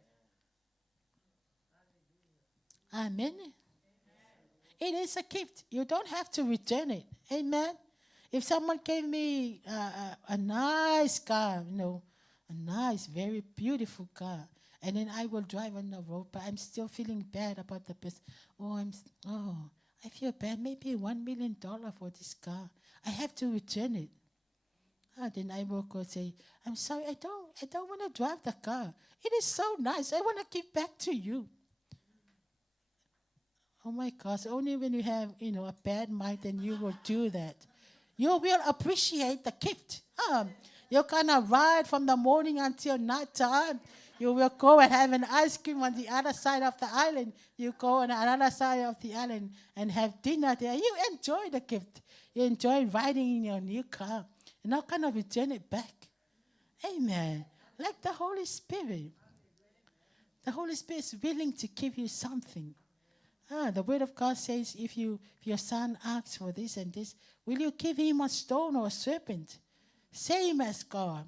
Amen. It is a gift. You don't have to return it. Amen. If someone gave me a nice car, you know, a nice, very beautiful car, and then I will drive on the road, but I'm still feeling bad about the person. I feel bad. Maybe $1 million for this car. I have to return it. Then I will go say, I'm sorry, I don't want to drive the car. It is so nice. I want to give back to you. Oh my gosh, only when you have, you know, a bad mind, then you will do that. You will appreciate the gift. You're going to ride from the morning until night time. You will go and have an ice cream on the other side of the island. You go on another side of the island and have dinner there. You enjoy the gift. You enjoy riding in your new car. You're not going to return it back. Amen. Like the Holy Spirit. The Holy Spirit is willing to give you something. The Word of God says, if your son asks for this and this, will you give him a stone or a serpent? Same as God.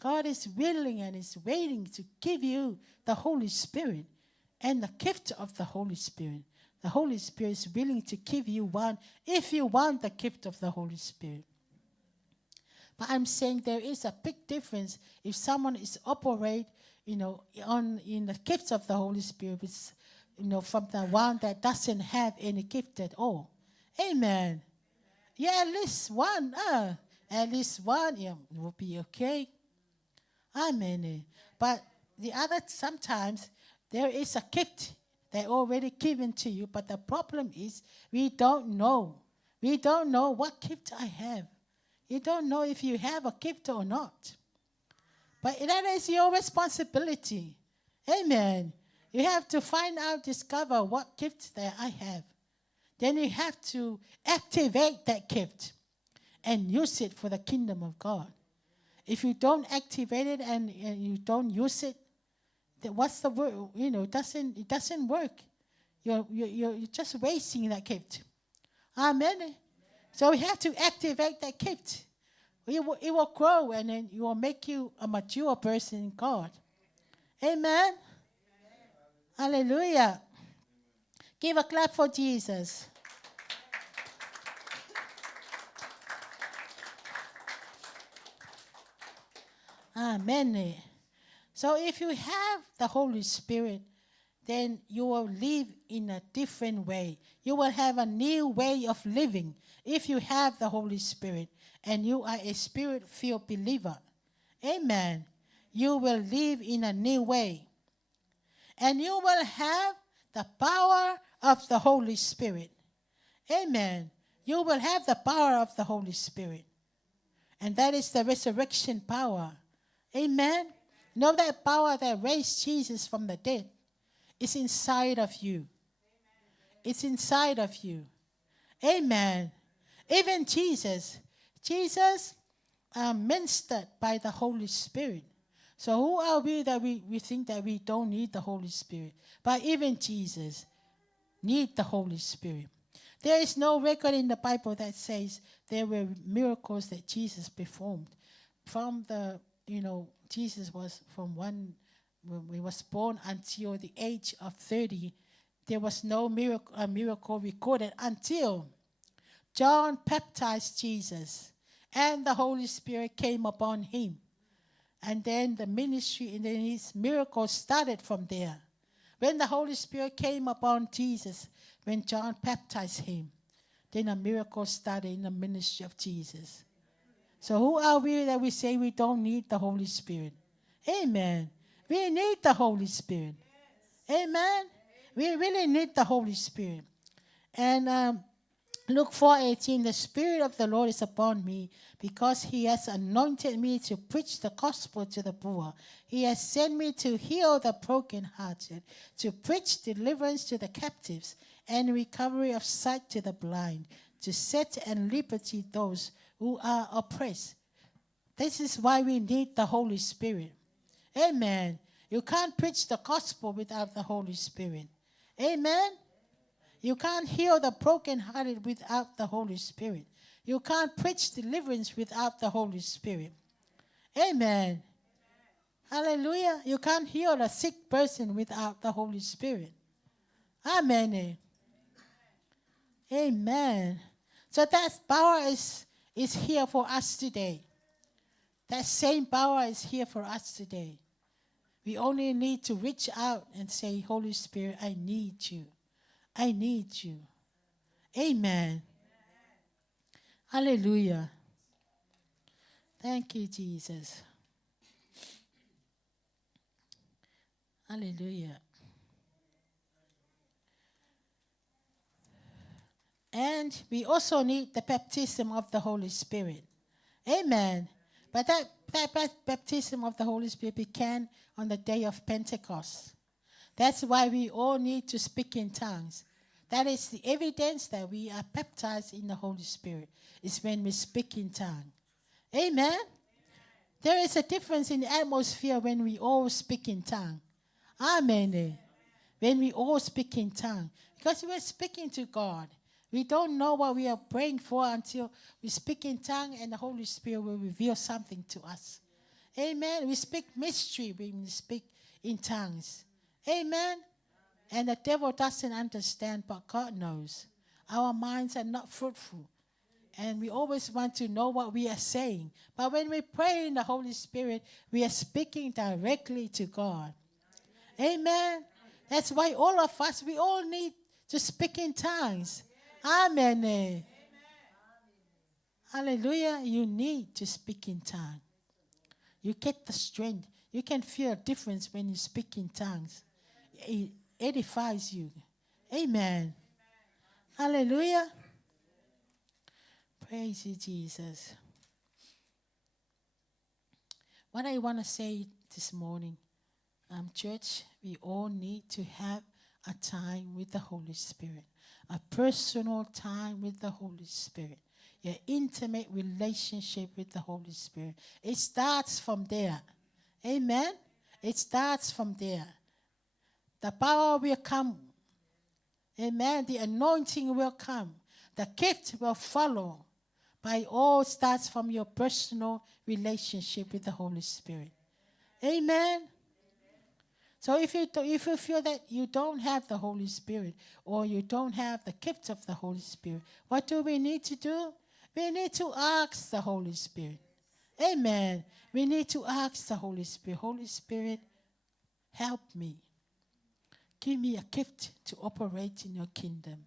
God is willing and is waiting to give you the Holy Spirit and the gift of the Holy Spirit. The Holy Spirit is willing to give you one if you want the gift of the Holy Spirit. But I'm saying there is a big difference if someone is operate, you know, in the gifts of the Holy Spirit, you know, from the one that doesn't have any gift at all. Amen. Yeah, at least one. Yeah, will be okay. Amen. But the other, sometimes there is a gift that already given to you, but the problem is we don't know. We don't know what gift I have. You don't know if you have a gift or not. But that is your responsibility. Amen. You have to find out, discover what gift that I have. Then you have to activate that gift and use it for the kingdom of God. If you don't activate it and you don't use it, then what's the word? You know, it doesn't work. You're just wasting that gift. Amen. So we have to activate that gift. It will grow and then it will make you a mature person in God. Amen. Hallelujah. Give a clap for Jesus. Amen. So if you have the Holy Spirit, then you will live in a different way. You will have a new way of living if you have the Holy Spirit and you are a Spirit-filled believer. Amen. You will live in a new way. And you will have the power of the Holy Spirit. Amen. You will have the power of the Holy Spirit. And that is the resurrection power. Amen. You know that power that raised Jesus from the dead is inside of you. It's inside of you. Amen. Even Jesus ministered by the Holy Spirit. So who are we that we think that we don't need the Holy Spirit? But even Jesus need the Holy Spirit. There is no record in the Bible that says there were miracles that Jesus performed. From the, Jesus was from when he was born until the age of 30, there was no miracle recorded until John baptized Jesus and the Holy Spirit came upon him. And then the ministry and then his miracles started from there. When the Holy Spirit came upon Jesus, when John baptized him, then a miracle started in the ministry of Jesus. So who are we that we say we don't need the Holy Spirit? Amen. We need the Holy Spirit. Amen. We really need the Holy Spirit. And Luke 4:18, the Spirit of the Lord is upon me because he has anointed me to preach the gospel to the poor. He has sent me to heal the brokenhearted, to preach deliverance to the captives and recovery of sight to the blind, to set at liberty those who are oppressed. This is why we need the Holy Spirit. Amen. You can't preach the gospel without the Holy Spirit. Amen. You can't heal the brokenhearted without the Holy Spirit. You can't preach deliverance without the Holy Spirit. Amen. Hallelujah. You can't heal a sick person without the Holy Spirit. Amen. Amen. So that power is here for us today. That same power is here for us today. We only need to reach out and say, Holy Spirit, I need you. I need you. Amen. Hallelujah. Thank you, Jesus. Hallelujah. And we also need the baptism of the Holy Spirit. Amen. But that baptism of the Holy Spirit began on the day of Pentecost. That's why we all need to speak in tongues. That is the evidence that we are baptized in the Holy Spirit. It's when we speak in tongues. Amen? There is a difference in the atmosphere when we all speak in tongues. Amen. When we all speak in tongues. Because we're speaking to God. We don't know what we are praying for until we speak in tongues and the Holy Spirit will reveal something to us. Amen. We speak mystery when we speak in tongues. Amen. And the devil doesn't understand, but God knows. Our minds are not fruitful. And we always want to know what we are saying. But when we pray in the Holy Spirit, we are speaking directly to God. Amen. That's why all of us, we all need to speak in tongues. Amen. Hallelujah. You need to speak in tongues. You get the strength. You can feel a difference when you speak in tongues. It edifies you. Amen. Hallelujah. Praise you, Jesus. What I want to say this morning, church, we all need to have a time with the Holy Spirit. A personal time with the Holy Spirit. Your intimate relationship with the Holy Spirit. It starts from there. Amen? It starts from there. The power will come. Amen? The anointing will come. The gift will follow. But it all starts from your personal relationship with the Holy Spirit. Amen? So if you feel that you don't have the Holy Spirit or you don't have the gift of the Holy Spirit, what do we need to do? We need to ask the Holy Spirit. Amen. We need to ask the Holy Spirit, Holy Spirit, help me. Give me a gift to operate in your kingdom.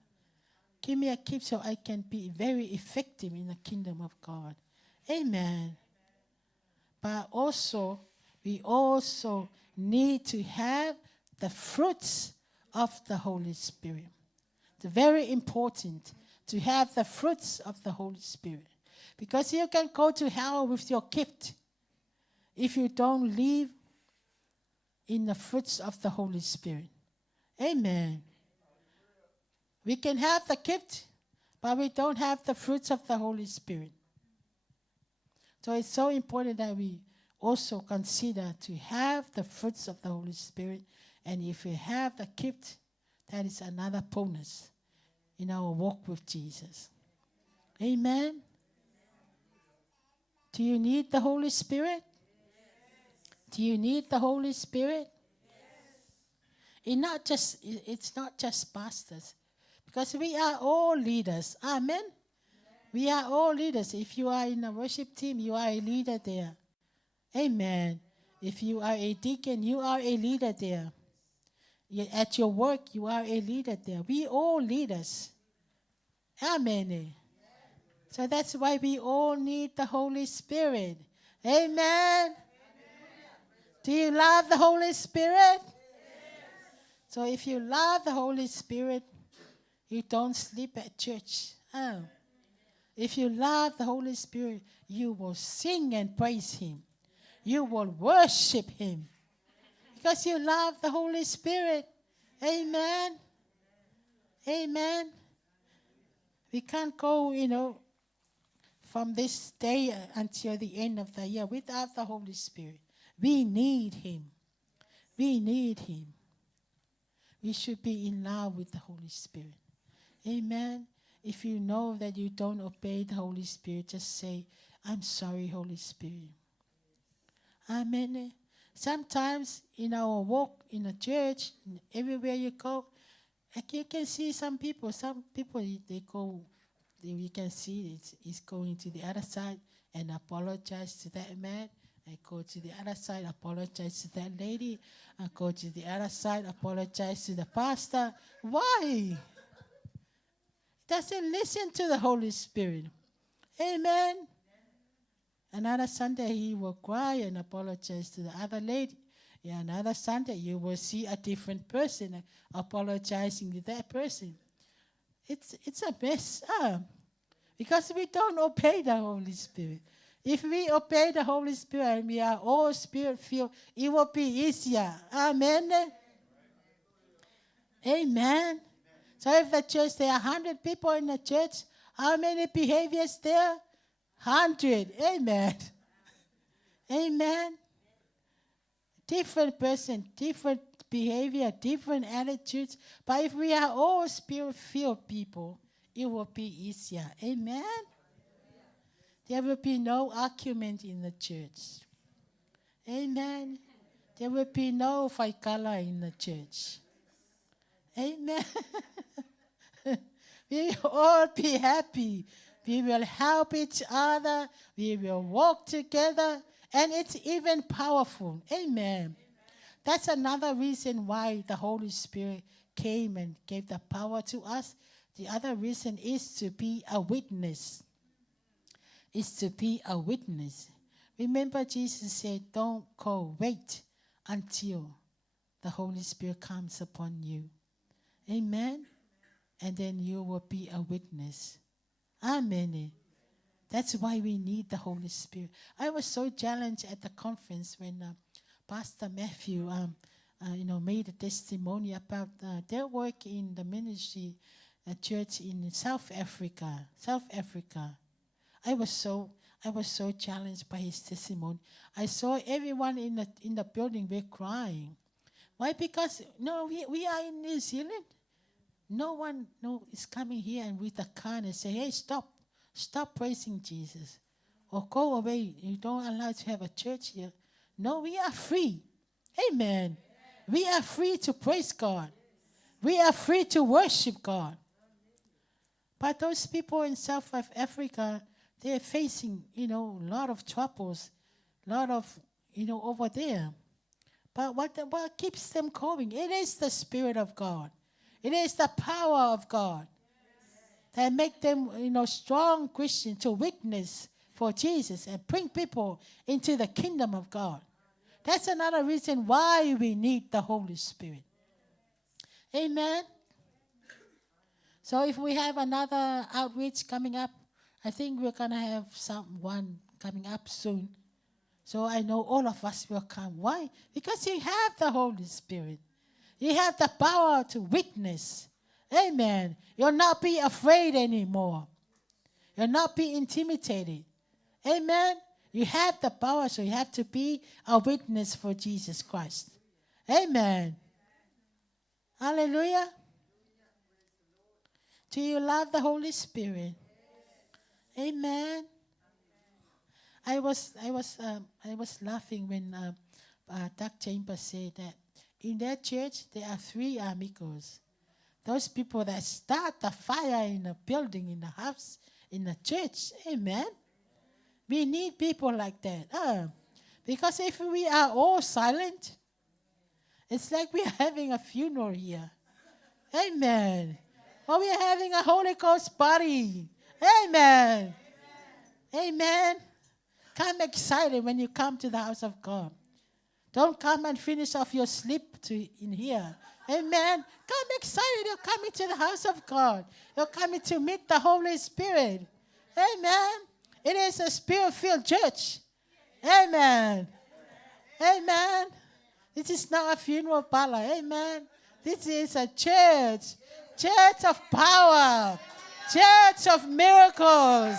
Give me a gift so I can be very effective in the kingdom of God. Amen. But also, we also need to have the fruits of the Holy Spirit. It's very important to have the fruits of the Holy Spirit. Because you can go to hell with your gift if you don't live in the fruits of the Holy Spirit. Amen. We can have the gift, but we don't have the fruits of the Holy Spirit. So it's so important that we also consider to have the fruits of the Holy Spirit. And if we have the gift, that is another bonus in our walk with Jesus. Amen. Do you need the Holy Spirit? Do you need the Holy Spirit? It's not just pastors. Because we are all leaders. Amen. We are all leaders. If you are in a worship team, you are a leader there. Amen. If you are a deacon, you are a leader there. At your work, you are a leader there. We all leaders. Amen. So that's why we all need the Holy Spirit. Amen. Do you love the Holy Spirit? So if you love the Holy Spirit, you don't sleep at church. If you love the Holy Spirit, you will sing and praise Him. You will worship Him. Because you love the Holy Spirit. Amen. Amen. We can't go, from this day until the end of the year without the Holy Spirit. We need Him. We need Him. We should be in love with the Holy Spirit. Amen. If you know that you don't obey the Holy Spirit, just say, I'm sorry, Holy Spirit. Amen. Sometimes in our walk in the church, everywhere you go, like you can see some people, they go, you can see it's going to the other side and apologize to that man. I go to the other side, apologize to that lady. I go to the other side, apologize to the pastor. Why? Doesn't listen to the Holy Spirit. Amen. Another Sunday he will cry and apologize to the other lady. Yeah, another Sunday you will see a different person apologizing to that person. It's a mess. Because we don't obey the Holy Spirit. If we obey the Holy Spirit and we are all Spirit-filled, it will be easier. Amen. Amen. So if the church, there are 100 people in the church, how many behaviors there? 100. Amen. Amen. Different person, different behavior, different attitudes. But if we are all Spirit-filled people, it will be easier. Amen. There will be no argument in the church. Amen. There will be no fight color in the church. Amen. We will all be happy. We will help each other. We will walk together. And it's even powerful. Amen. That's another reason why the Holy Spirit came and gave the power to us. The other reason is to be a witness. Is to be a witness. Remember Jesus said, don't go, wait until the Holy Spirit comes upon you. Amen. And then you will be a witness. Amen. That's why we need the Holy Spirit. I was so challenged at the conference when Pastor Matthew made a testimony about their work in the ministry church in South Africa. I was so challenged by his testimony. I saw everyone in the building were crying. Why? Because we are in New Zealand. No one is coming here and with a car and say, hey, stop praising Jesus. Or go away. You don't allow to have a church here. No, we are free. Amen. We are free to praise God. We are free to worship God. But those people in South Africa, they're facing, a lot of troubles, lot of, over there. But what keeps them going? It is the Spirit of God. It is the power of God that make them, strong Christians to witness for Jesus and bring people into the kingdom of God. That's another reason why we need the Holy Spirit. Amen. So if we have another outreach coming up, I think we're going to have one coming up soon. So I know all of us will come. Why? Because you have the Holy Spirit. You have the power to witness. Amen. You'll not be afraid anymore. You'll not be intimidated. Amen. You have the power, so you have to be a witness for Jesus Christ. Amen. Hallelujah. Do you love the Holy Spirit? Amen. I was laughing when Doug Chambers said that in their church there are 3 amigos. Those people that start the fire in a building, in the house, in the church. Amen. We need people like that. Because if we are all silent, it's like we are having a funeral here. Amen. Or we are having a Holy Ghost party. Amen. Amen. Come excited when you come to the house of God. Don't come and finish off your sleep in here. Amen. Come excited. You're coming to the house of God. You're coming to meet the Holy Spirit. Amen. It is a spirit-filled church. Amen. Amen. This is not a funeral parlor. Amen. This is a church. Church of power. Church of miracles.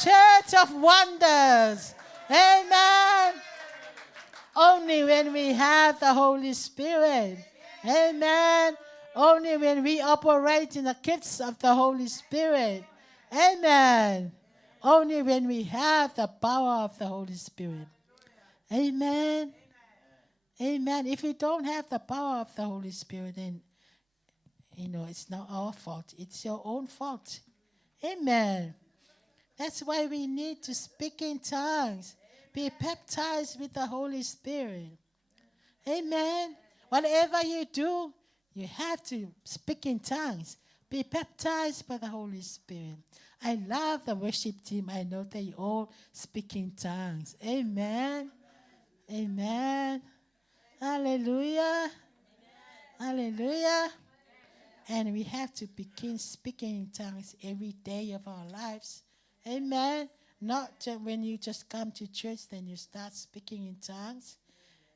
Church of wonders. Amen. Only when we have the Holy Spirit. Amen. Only when we operate in the gifts of the Holy Spirit. Amen. Only when we have the power of the Holy Spirit. Amen. Amen. If we don't have the power of the Holy Spirit, then, it's not our fault. It's your own fault. Amen. That's why we need to speak in tongues. Be baptized with the Holy Spirit. Amen. Whatever you do, you have to speak in tongues. Be baptized by the Holy Spirit. I love the worship team. I know they all speak in tongues. Amen. Amen. Hallelujah. Hallelujah. And we have to begin speaking in tongues every day of our lives. Amen. Not when you just come to church, then you start speaking in tongues.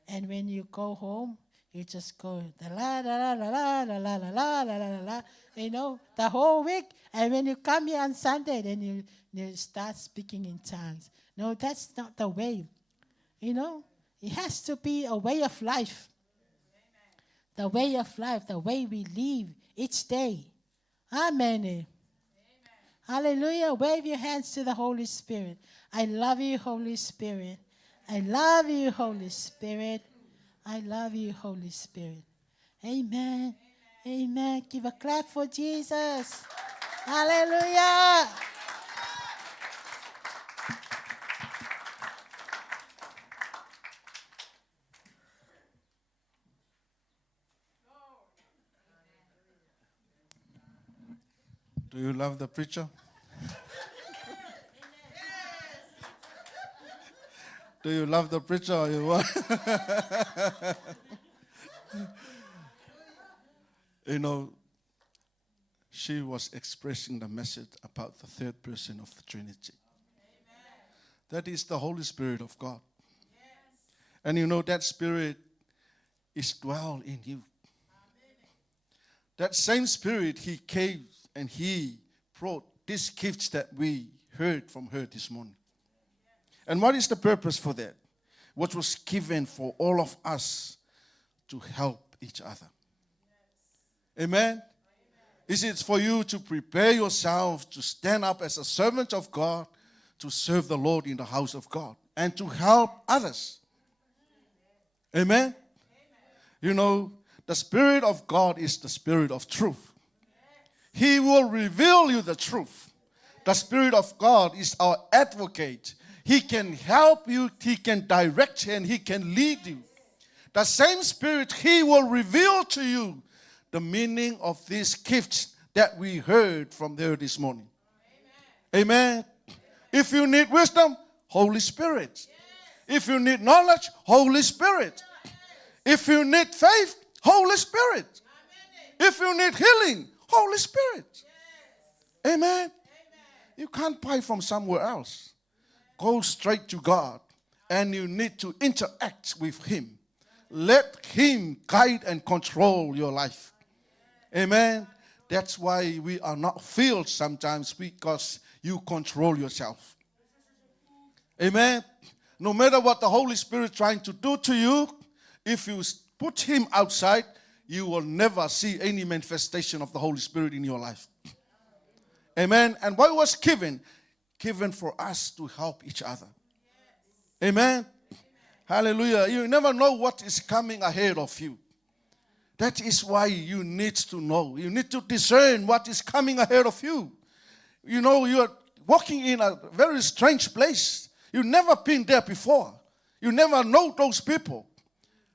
And when you go home, you just go la la la la la la la la la la la. The whole week. And when you come here on Sunday, then you start speaking in tongues. No, that's not the way. It has to be a way of life. The way of life, the way we live each day. Amen. Amen. Hallelujah. Wave your hands to the Holy Spirit. I love you, Holy Spirit. I love you, Holy Spirit. I love you, Holy Spirit. Amen. Amen. Give a clap for Jesus. Hallelujah. Do you love the preacher? Do you love the preacher or you what? She was expressing the message about the third person of the Trinity. That is the Holy Spirit of God. And that Spirit is dwell in you. That same Spirit, He came and He brought these gifts that we heard from her this morning. And what is the purpose for that? What was given for all of us to help each other. Amen? Is it for you to prepare yourself to stand up as a servant of God, to serve the Lord in the house of God, and to help others? Amen? The Spirit of God is the Spirit of truth. He will reveal you the truth. The Spirit of God is our advocate. He can help you, He can direct you, and He can lead you. The same Spirit, He will reveal to you the meaning of these gifts that we heard from there this morning. Amen. If you need wisdom, Holy Spirit. If you need knowledge, Holy Spirit. If you need faith, Holy Spirit. If you need healing, Holy Spirit. Amen. You can't buy from somewhere else. Go straight to God, and you need to interact with Him. Let Him guide and control your life. Amen. That's why we are not filled sometimes, because you control yourself. Amen. No matter what the Holy Spirit is trying to do to you, if you put Him outside, you will never see any manifestation of the Holy Spirit in your life. Amen. And what was given? Given for us to help each other. Amen. Hallelujah. You never know what is coming ahead of you. That is why you need to know. You need to discern what is coming ahead of you. You know, you are walking in a very strange place. You've never been there before. You never know those people.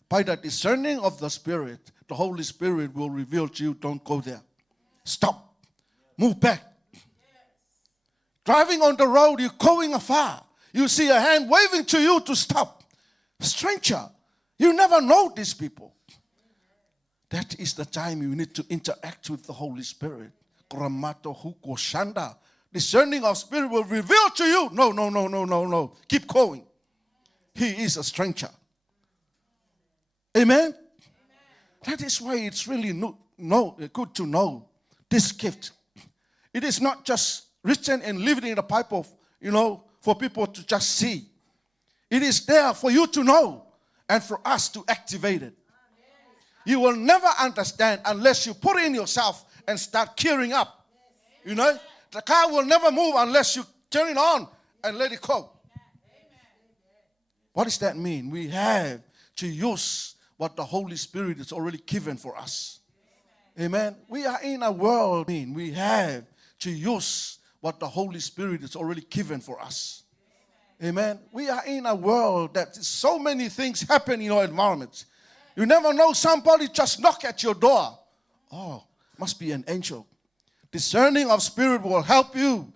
By the discerning of the Spirit, the Holy Spirit will reveal to you, don't go there. Stop. Move back. Driving on the road, you're going afar. You see a hand waving to you to stop. Stranger, you never know these people. That is the time you need to interact with the Holy Spirit. Discerning of Spirit will reveal to you, no. Keep going. He is a stranger. Amen? That is why it's really good to know this gift. It is not just written and living in the Bible, for people to just see. It is there for you to know and for us to activate it. You will never understand unless you put it in yourself and start gearing up. The car will never move unless you turn it on and let it go. What does that mean? We have to use what the Holy Spirit has already given for us. Amen. We are in a world, we have to use what the Holy Spirit has already given for us. Amen. We are in a world that so many things happen in our environment. You never know, somebody just knock at your door. Oh, must be an angel. Discerning of Spirit will help you.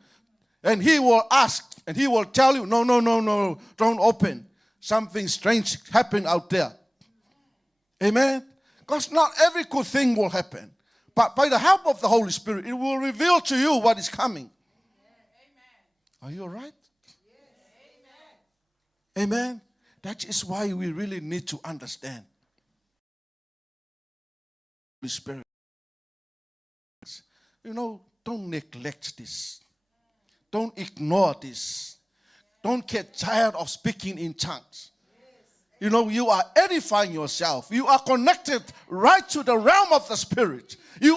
And He will ask, and He will tell you, no, don't open. Something strange happened out there. Amen. Because not every good thing will happen. But by the help of the Holy Spirit, it will reveal to you what is coming. Are you all right? Amen. That is why we really need to understand the Spirit. Don't neglect this. Don't ignore this. Don't get tired of speaking in tongues. You are edifying yourself. You are connected right to the realm of the Spirit. You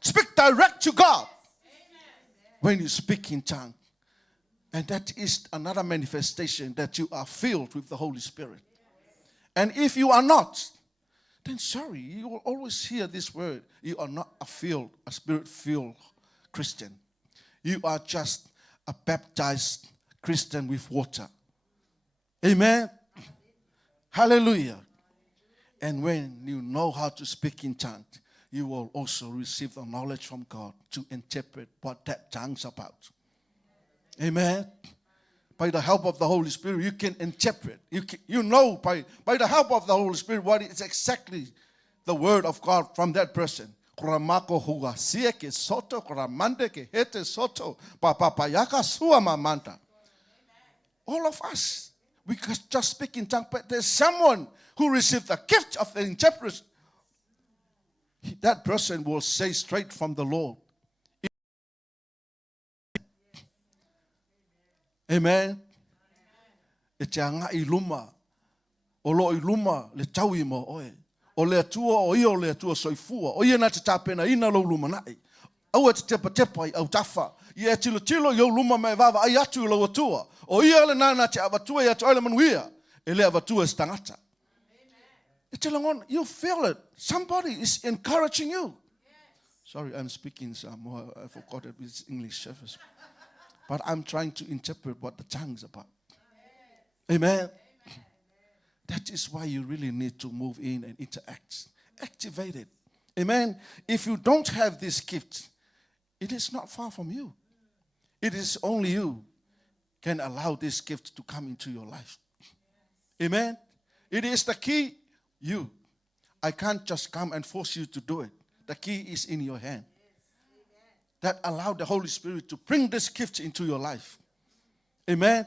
speak direct to God when you speak in tongues. And that is another manifestation that you are filled with the Holy Spirit. And if you are not, then sorry, you will always hear this word. You are not a Spirit-filled Christian. You are just a baptized Christian with water. Amen? Hallelujah. And when you know how to speak in tongues, you will also receive the knowledge from God to interpret what that tongue's about. Amen. By the help of the Holy Spirit, you can interpret. You know by the help of the Holy Spirit what is exactly the word of God from that person. All of us, we just speak in tongues, but there's someone who received the gift of the interpretation. That person will say straight from the Lord. Amen. E te anga I luma. O lo I luma le tau I mo oe. O le atua o ia o le atua soifua. O ia na te tāpena ina lo luma nai. Au e te tepa I au tafa. Ia tilo i au luma mai vava ai atu lo atua. O ia le nana te avatua ia te oile manuia. E le avatua is tangata. E te langon, you feel it. Somebody is encouraging you. Sorry, I'm speaking some more. I forgot it. It's English service. But I'm trying to interpret what the tongue is about. Amen. That is why you really need to move in and interact. Activate it. Amen. If you don't have this gift, it is not far from you. It is only you can allow this gift to come into your life. Amen. It is the key. You. I can't just come and force you to do it. The key is in your hand. That allow the Holy Spirit to bring this gift into your life. Amen.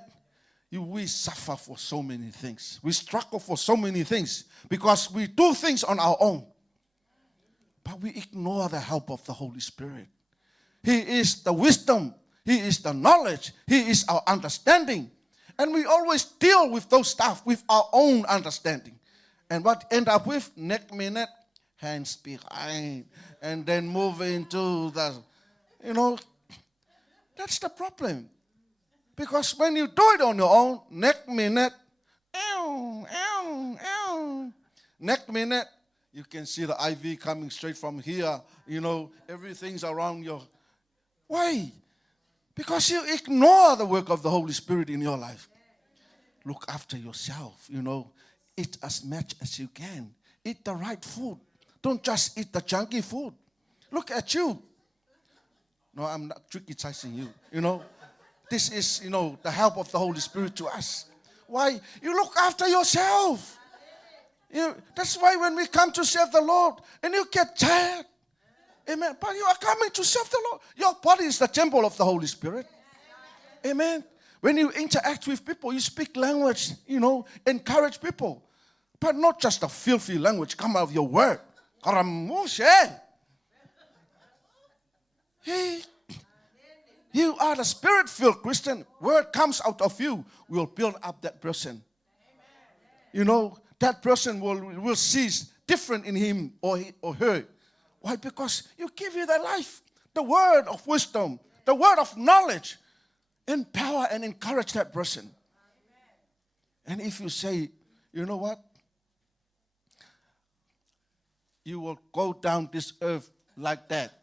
We suffer for so many things. We struggle for so many things because we do things on our own. But we ignore the help of the Holy Spirit. He is the wisdom. He is the knowledge. He is our understanding. And we always deal with those stuff with our own understanding. And what end up with? Next minute, hands behind. And then move into the, that's the problem. Because when you do it on your own, next minute, next minute, you can see the IV coming straight from here. Everything's around your. Why? Because you ignore the work of the Holy Spirit in your life. Look after yourself, Eat as much as you can. Eat the right food. Don't just eat the junky food. Look at you. No, I'm not criticizing you, This is, the help of the Holy Spirit to us. Why? You look after yourself. That's why when we come to serve the Lord and you get tired, amen, but you are coming to serve the Lord. Your body is the temple of the Holy Spirit. Amen. When you interact with people, you speak language, encourage people. But not just a filthy language come out of your word. Hey, you are the Spirit-filled Christian. Word comes out of you will build up that person. That person will see different in him or her. Why? Because you give you the life, the word of wisdom, the word of knowledge. Empower and encourage that person. And if you say, you know what? You will go down this earth like that.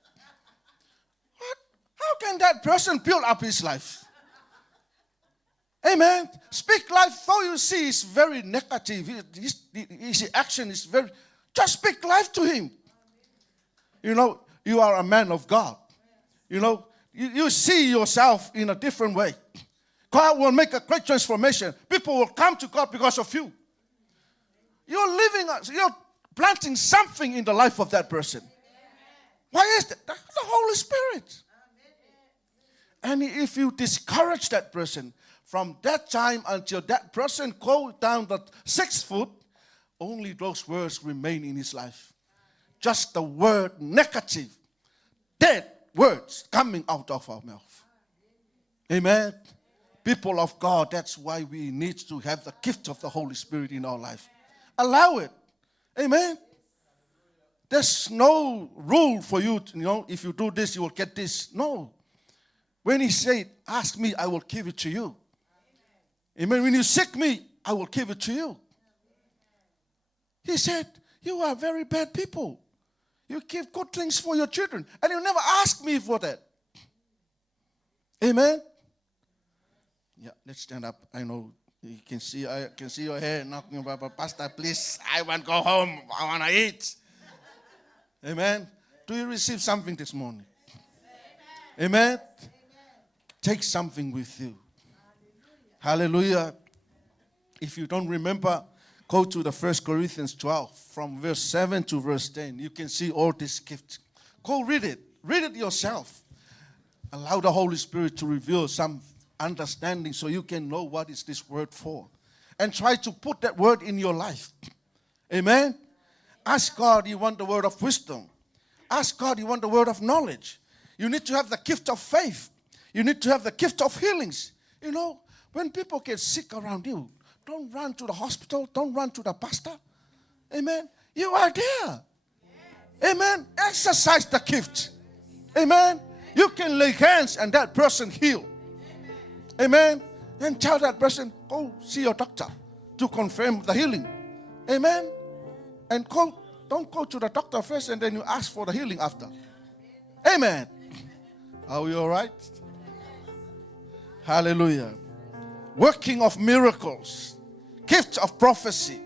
What? How can that person build up his life? Amen. Speak life, though you see it's very negative. His action is very. Just speak life to him. You are a man of God. You see yourself in a different way. God will make a great transformation. People will come to God because of you. You're planting something in the life of that person. Why is that? The Holy Spirit. And if you discourage that person, from that time until that person goes down the 6th foot, only those words remain in his life. Just the word negative, dead words coming out of our mouth. Amen. People of God, that's why we need to have the gift of the Holy Spirit in our life. Allow it. Amen. There's no rule for you, if you do this, you will get this. No. When he said, ask me, I will give it to you. Amen. When you seek me, I will give it to you. He said, you are very bad people. You give good things for your children, and you never ask me for that. Amen. Yeah, let's stand up. I know I can see your hair knocking about, Pastor, please, I want to go home. I want to eat. Amen. Do you receive something this morning? Amen. Take something with you. Hallelujah. If you don't remember, go to the 1 Corinthians 12, from verse 7 to verse 10. You can see all this gift. Go read it. Read it yourself. Allow the Holy Spirit to reveal some understanding so you can know what is this word for. And try to put that word in your life. Amen. Ask God, you want the word of wisdom. Ask God, you want the word of knowledge. You need to have the gift of faith. You need to have the gift of healings. When people get sick around you, don't run to the hospital. Don't run to the pastor. Amen. You are there. Amen. Exercise the gift. Amen. You can lay hands and that person heal. Amen. And tell that person, go see your doctor to confirm the healing. Amen. And don't go to the doctor first and then you ask for the healing after. Amen. Are we all right? Hallelujah. working of miracles, gift of prophecy,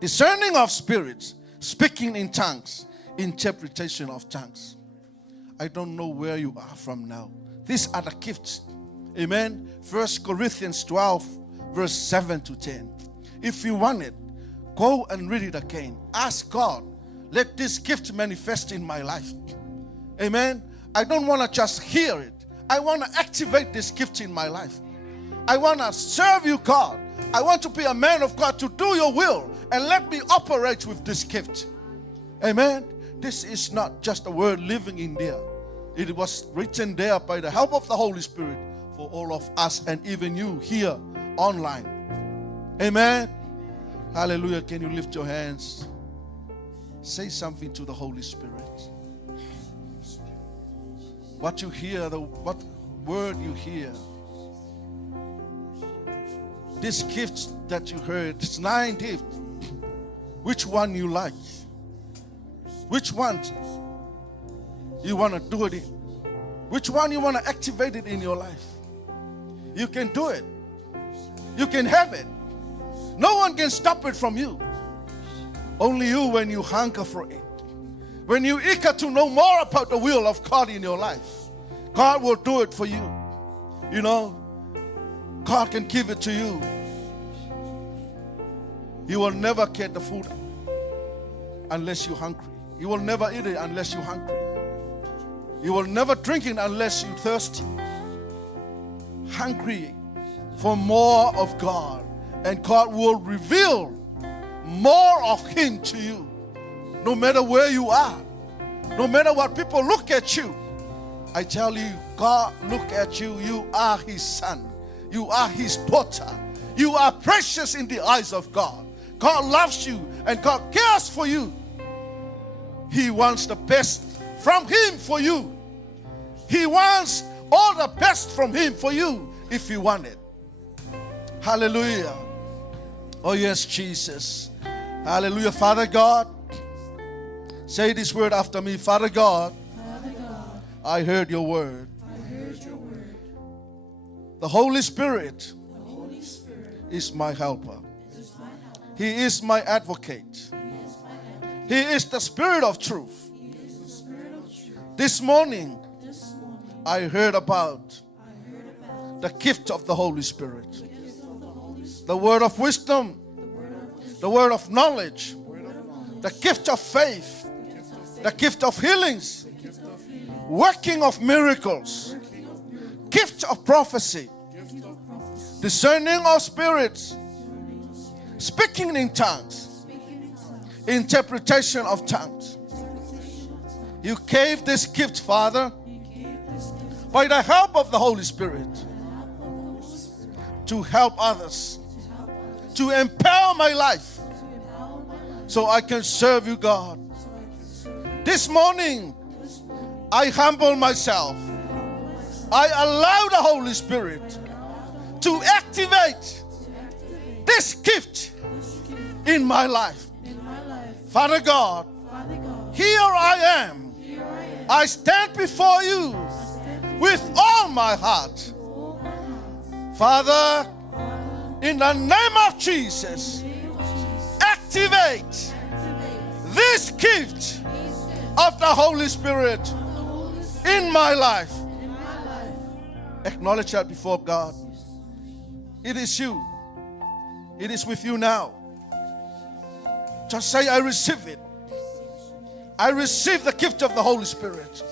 discerning of spirits, speaking in tongues, interpretation of tongues. I don't know where you are from now. These are the gifts. Amen. 1 Corinthians 12, verse 7 to 10. If you want it, go and read it again. Ask God, let this gift manifest in my life. Amen. I don't want to just hear it. I want to activate this gift in my life. I want to serve you, God. I want to be a man of God to do your will, and let me operate with this gift. Amen. This is not just a word living in there. It was written there by the help of the Holy Spirit for all of us and even you here online. Amen. Hallelujah. Can you lift your hands? Say something to the Holy Spirit. What you hear, what word you hear. This gift that you heard, it's 9 gifts. Which one you like? Which one you want to do it in? Which one you want to activate it in your life? You can do it. You can have it. No one can stop it from you. Only you, when you hunger for it. When you eager to know more about the will of God in your life, God will do it for you. You know, God can give it to you. You will never get the food unless you're hungry. You will never eat it unless you're hungry. You will never drink it unless you're thirsty. Hungry for more of God. And God will reveal more of Him to you. No matter where you are. No matter what people look at you. I tell you, God look at you. You are His son. You are His daughter. You are precious in the eyes of God. God loves you and God cares for you. He wants the best from Him for you. He wants all the best from Him for you if you want it. Hallelujah. Oh yes, Jesus. Hallelujah. Father God, say this word after me. Father God, I heard your word. The Holy Spirit is my helper. He is my advocate. He is the Spirit of truth. This morning, I heard about the gift of the Holy Spirit. The word of wisdom, the word of knowledge, the gift of faith, the gift of healings, working of miracles, gift of prophecy, discerning of spirits, speaking in tongues, interpretation of tongues. You gave this gift, Father, by the help of the Holy Spirit, to help others, to empower my life, so I can serve you, God. This morning, I humble myself. I allow the Holy Spirit to activate this gift in my life. Father God, here I am. I stand before you with all my heart. Father, in the name of Jesus, activate this gift of the Holy Spirit in my life. Acknowledge that before God. It is you. It is with you now. Just say, I receive it. I receive the gift of the Holy Spirit.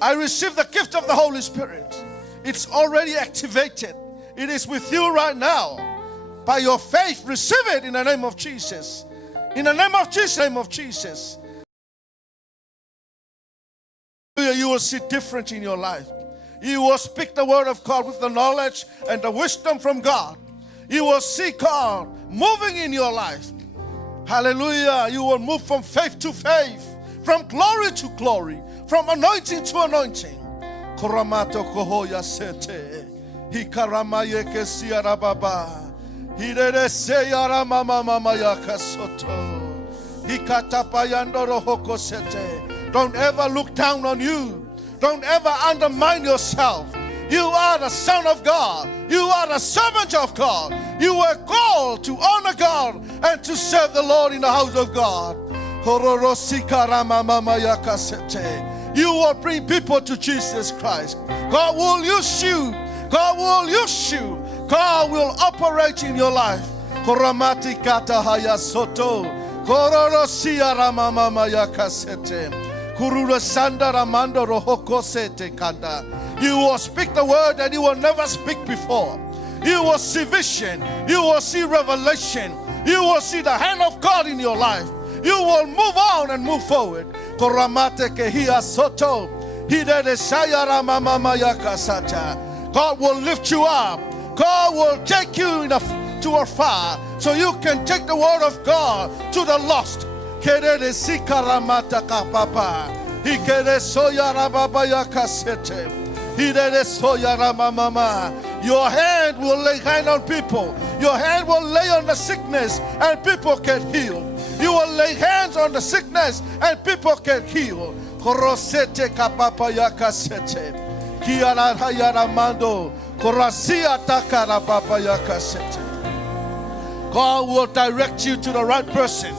I receive the gift of the Holy Spirit. It's already activated. It is with you right now. By your faith, receive it in the name of Jesus. In the name of Jesus, name of Jesus. You will see different in your life. You will speak the word of God with the knowledge and the wisdom from God. You will see God moving in your life. Hallelujah. You will move from faith to faith, from glory to glory, from anointing to anointing. Koramato kohoya sete. Hikaramaye kesiara baba. Hirere seyara mama mama yakasoto. Hikatapayandoro hoko sete. Don't ever look down on you. Don't ever undermine yourself. You are the Son of God. You are the servant of God. You were called to honor God and to serve the Lord in the house of God. You will bring people to Jesus Christ. God will use you. God will use you. God will operate in your life. Koramatikata hayasoto. Kororosia ramamama yakasete. Kurura sanda ramando rohoko sete kanda. You will speak the word that you will never speak before. You will see vision. You will see revelation. You will see the hand of God in your life. You will move on and move forward. Koramate kehia soto. Hidede sayara mama yakasata. God will lift you up. God will take you to afar so you can take the word of God to the lost. Kerede sikaramata kapapa. Hikede soyara baba yakasete. Hidede soyara mama. Your hand will lay hand on people. Your hand will lay on the sickness and people can heal. You will lay hands on the sickness and people can heal. Korosete kapapa yakasete. Kiara hayara mando. Korasia takara papa yakasete. God will direct you to the right person.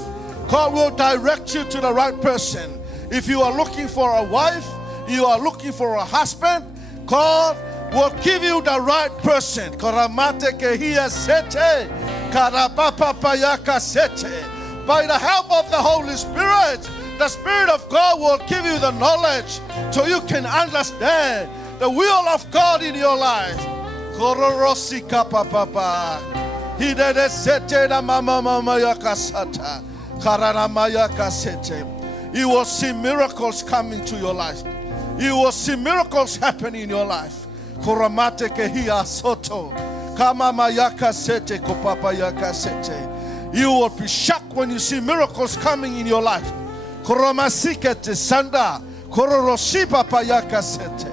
God will direct you to the right person. If you are looking for a wife, you are looking for a husband, God will give you the right person. Koramate kehia sete. Karapapa payaka sete. By the help of the Holy Spirit, the Spirit of God will give you the knowledge so you can understand the will of God in your life. Kororosi kapapapa. Hidede sete na mama mama yakasata. Karanamaya kasete. You will see miracles coming to your life. You will see miracles happen in your life. Koramate kehia soto. Kama mayaka sete kopapa yakasete. You will be shocked when you see miracles coming in your life. Koromasikete sanda. Kororoshipa payaka sete.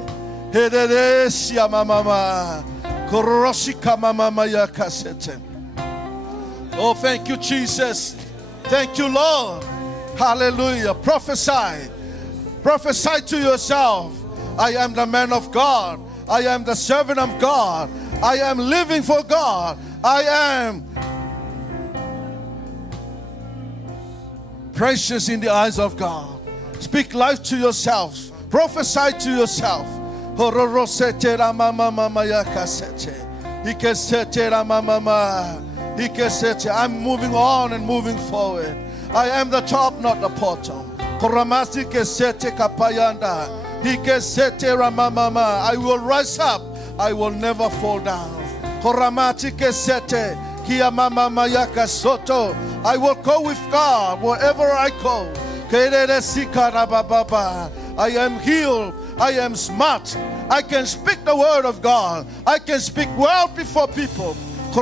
Hereresia mama. Kororoshika mama mayaka sete. Oh, thank you, Jesus. Thank you, Lord. Hallelujah. Prophesy. Prophesy to yourself. I am the man of God. I am the servant of God. I am living for God. I am precious in the eyes of God. Speak life to yourself. Prophesy to yourself. I'm moving on and moving forward. I am the top, not the bottom. I will rise up. I will never fall down. I will go with God wherever I go. I am healed. I am smart. I can speak the word of God. I can speak well before people. I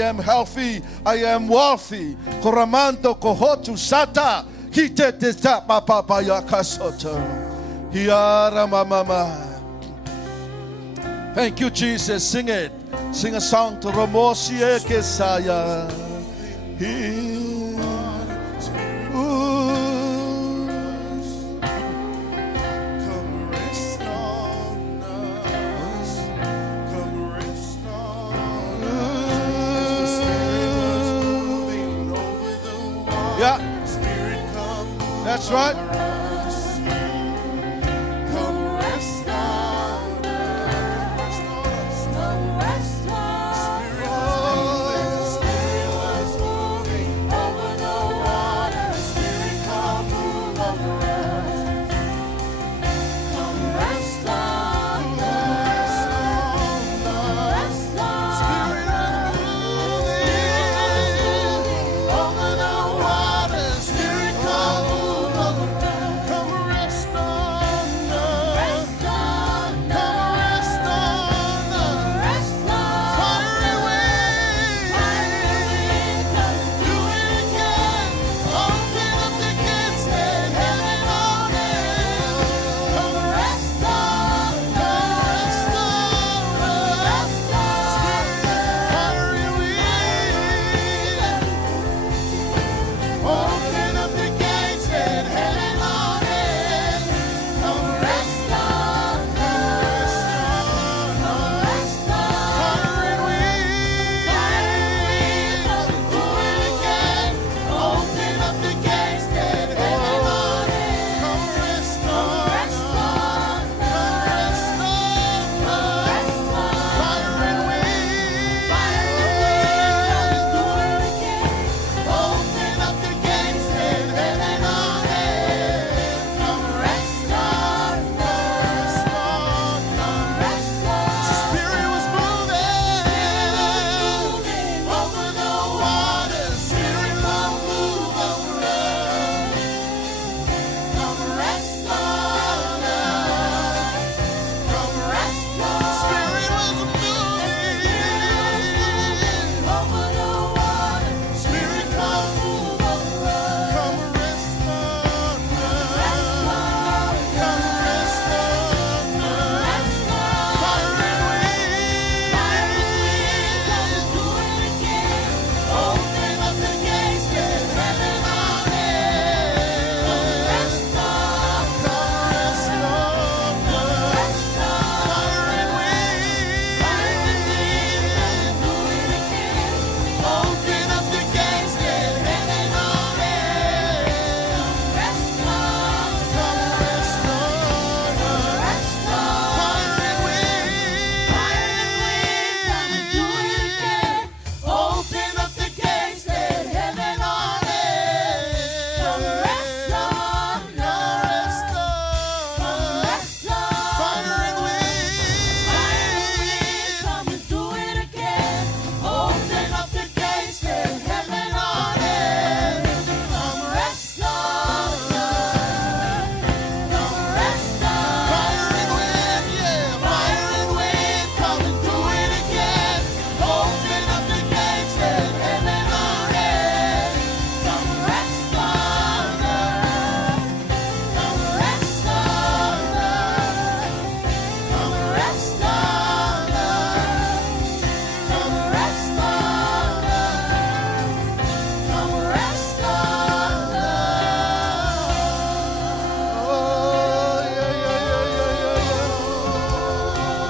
am healthy. I am wealthy. Thank you, Jesus. Sing it. Sing a song to Ramosie Kesaya. Yeah, that's right.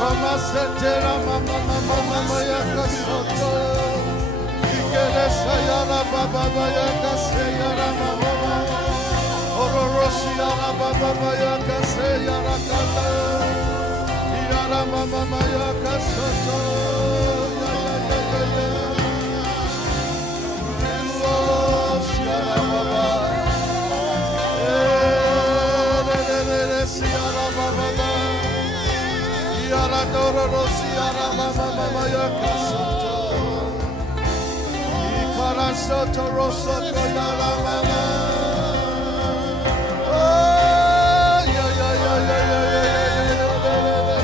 Setera mama mama mama ya kasoto. Ikele sayara baba baba ya kaseyara mama mama. Ororoshi yara baba baba ya kaseyara kata. Yara mama mama ya kasoto. Ya ya ya ya ya. Ororoshi yara baba. Siyara baba baba. Yara dororo siyara mama mama ya kasoto. Ikara soto rosoto yara mama. Oh ya ya ya ya ya ya ya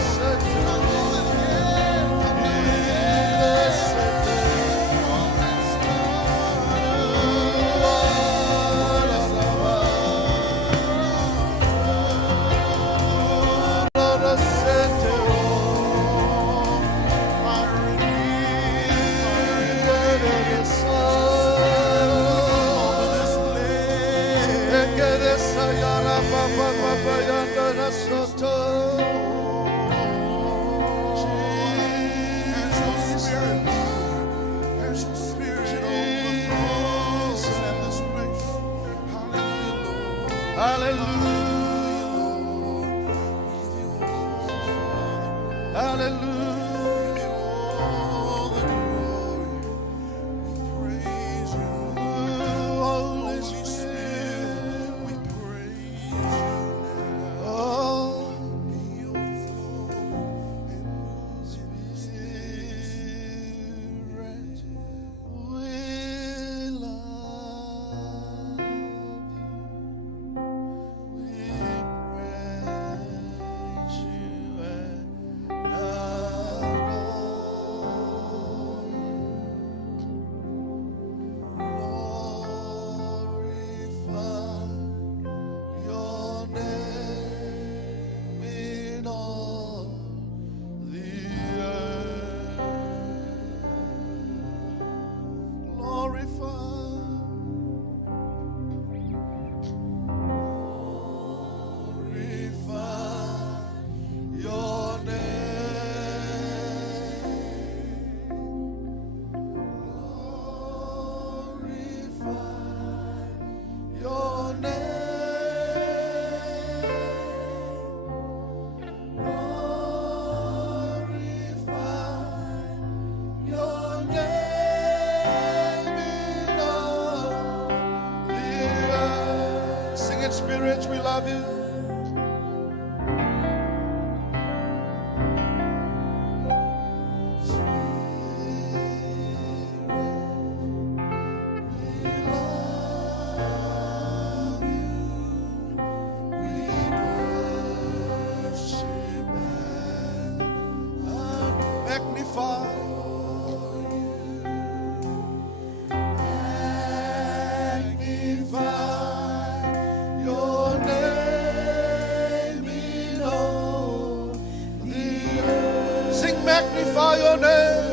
Spirit, we love you. Magnify your name.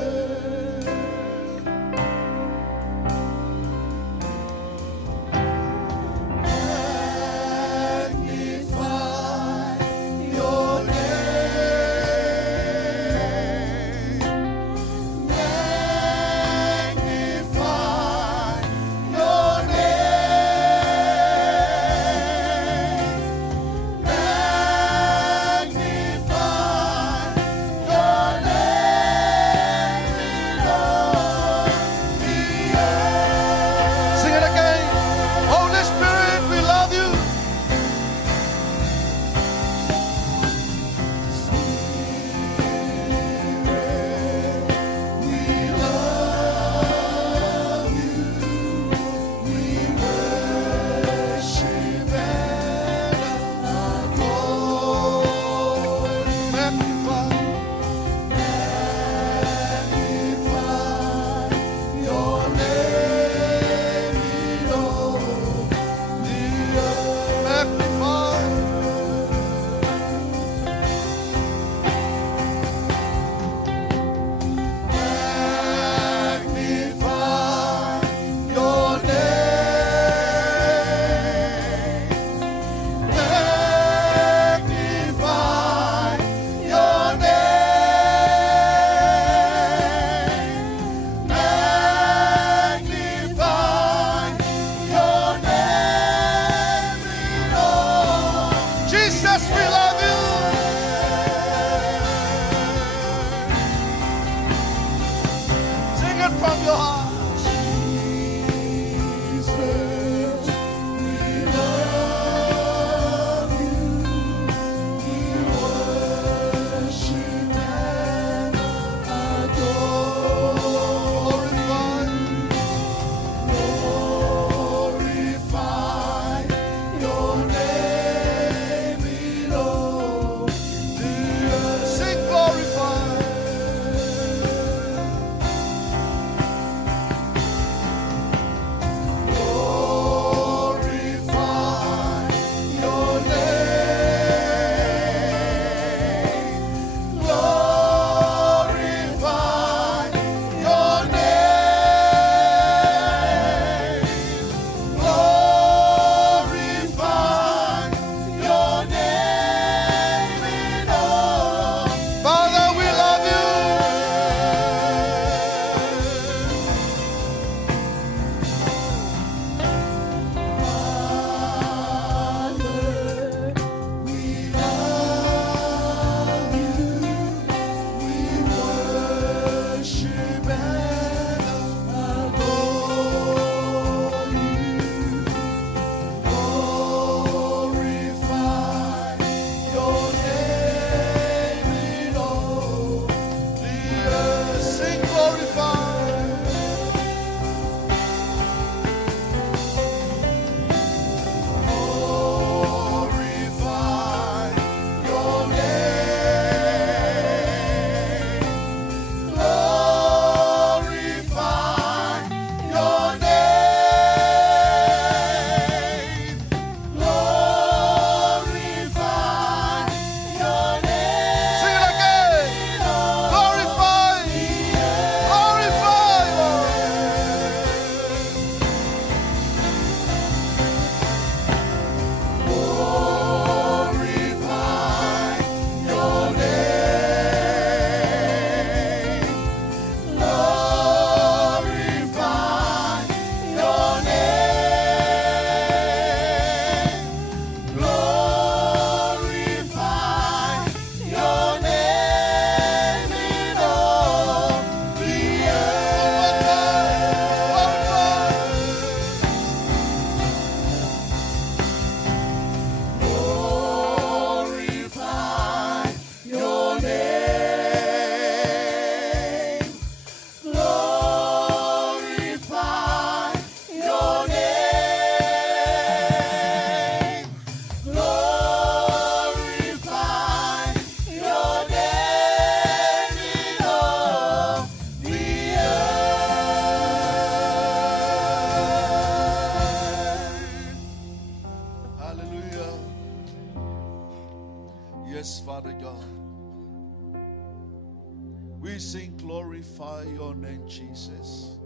We sing glorify your name, Jesus.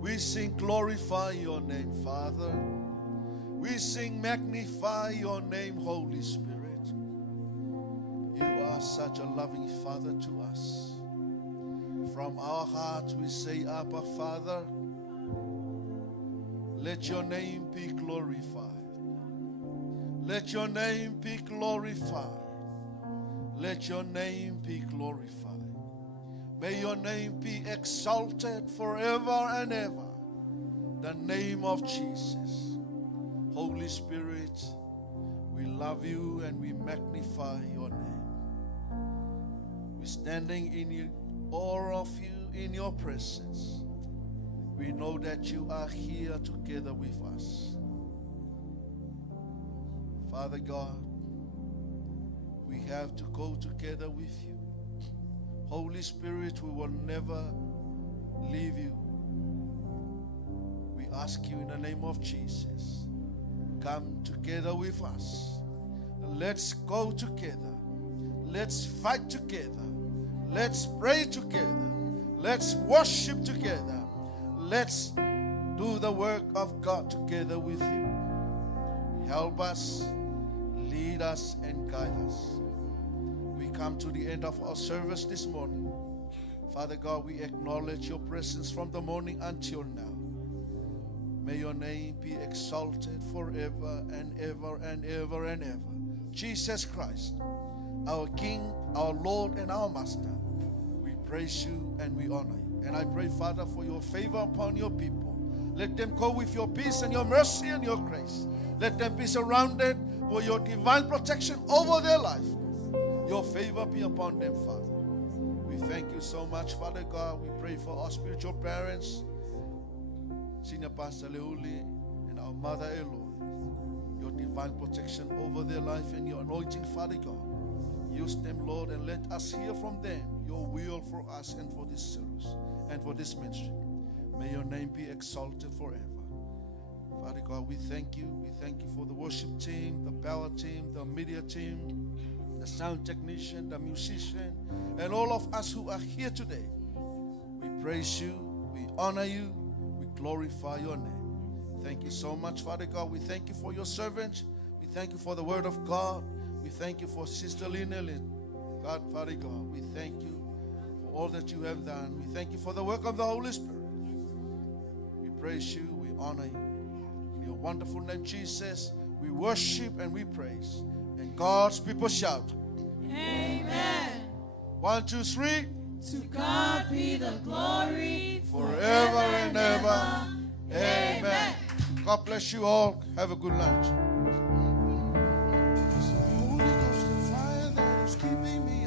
We sing glorify your name, Father. We sing magnify your name, Holy Spirit. You are such a loving Father to us. From our hearts we say, Abba, Father, let your name be glorified. Let your name be glorified. Let your name be glorified. May your name be exalted forever and ever. The name of Jesus. Holy Spirit, we love you and we magnify your name. We're standing in awe of you in your presence. We know that you are here together with us. Father God, we have to go together with you. Holy Spirit, we will never leave you. We ask you in the name of Jesus, come together with us. Let's go together. Let's fight together. Let's pray together. Let's worship together. Let's do the work of God together with you. Help us, lead us, and guide us. We come to the end of our service this morning. Father God, we acknowledge your presence from the morning until now. May your name be exalted forever and ever and ever and ever. Jesus Christ, our King, our Lord, and our Master, we praise you and we honor you. And I pray, Father, for your favor upon your people. Let them go with your peace and your mercy and your grace. Let them be surrounded with your divine protection over their life. Your favor be upon them, Father. We thank you so much, Father God. We pray for our spiritual parents, Senior Pastor Leuli and our Mother Eloy. Your divine protection over their life and your anointing, Father God. Use them, Lord, and let us hear from them your will for us and for this service and for this ministry. May your name be exalted forever. Father God, we thank you. We thank you for the worship team, the power team, the media team, the sound technician, the musician, and all of us who are here today. We praise you. We honor you. We glorify your name. Thank you so much, Father God. We thank you for your servants. We thank you for the word of God. We thank you for Sister Lina. God, Father God, we thank you for all that you have done. We thank you for the work of the Holy Spirit. We praise you. We honor you. In your wonderful name, Jesus, we worship and we praise. And God's people shout, Amen. 1, 2, 3. To God be the glory Forever and ever. Amen. God bless you all. Have a good lunch. Holy Ghost, the fire that is keeping me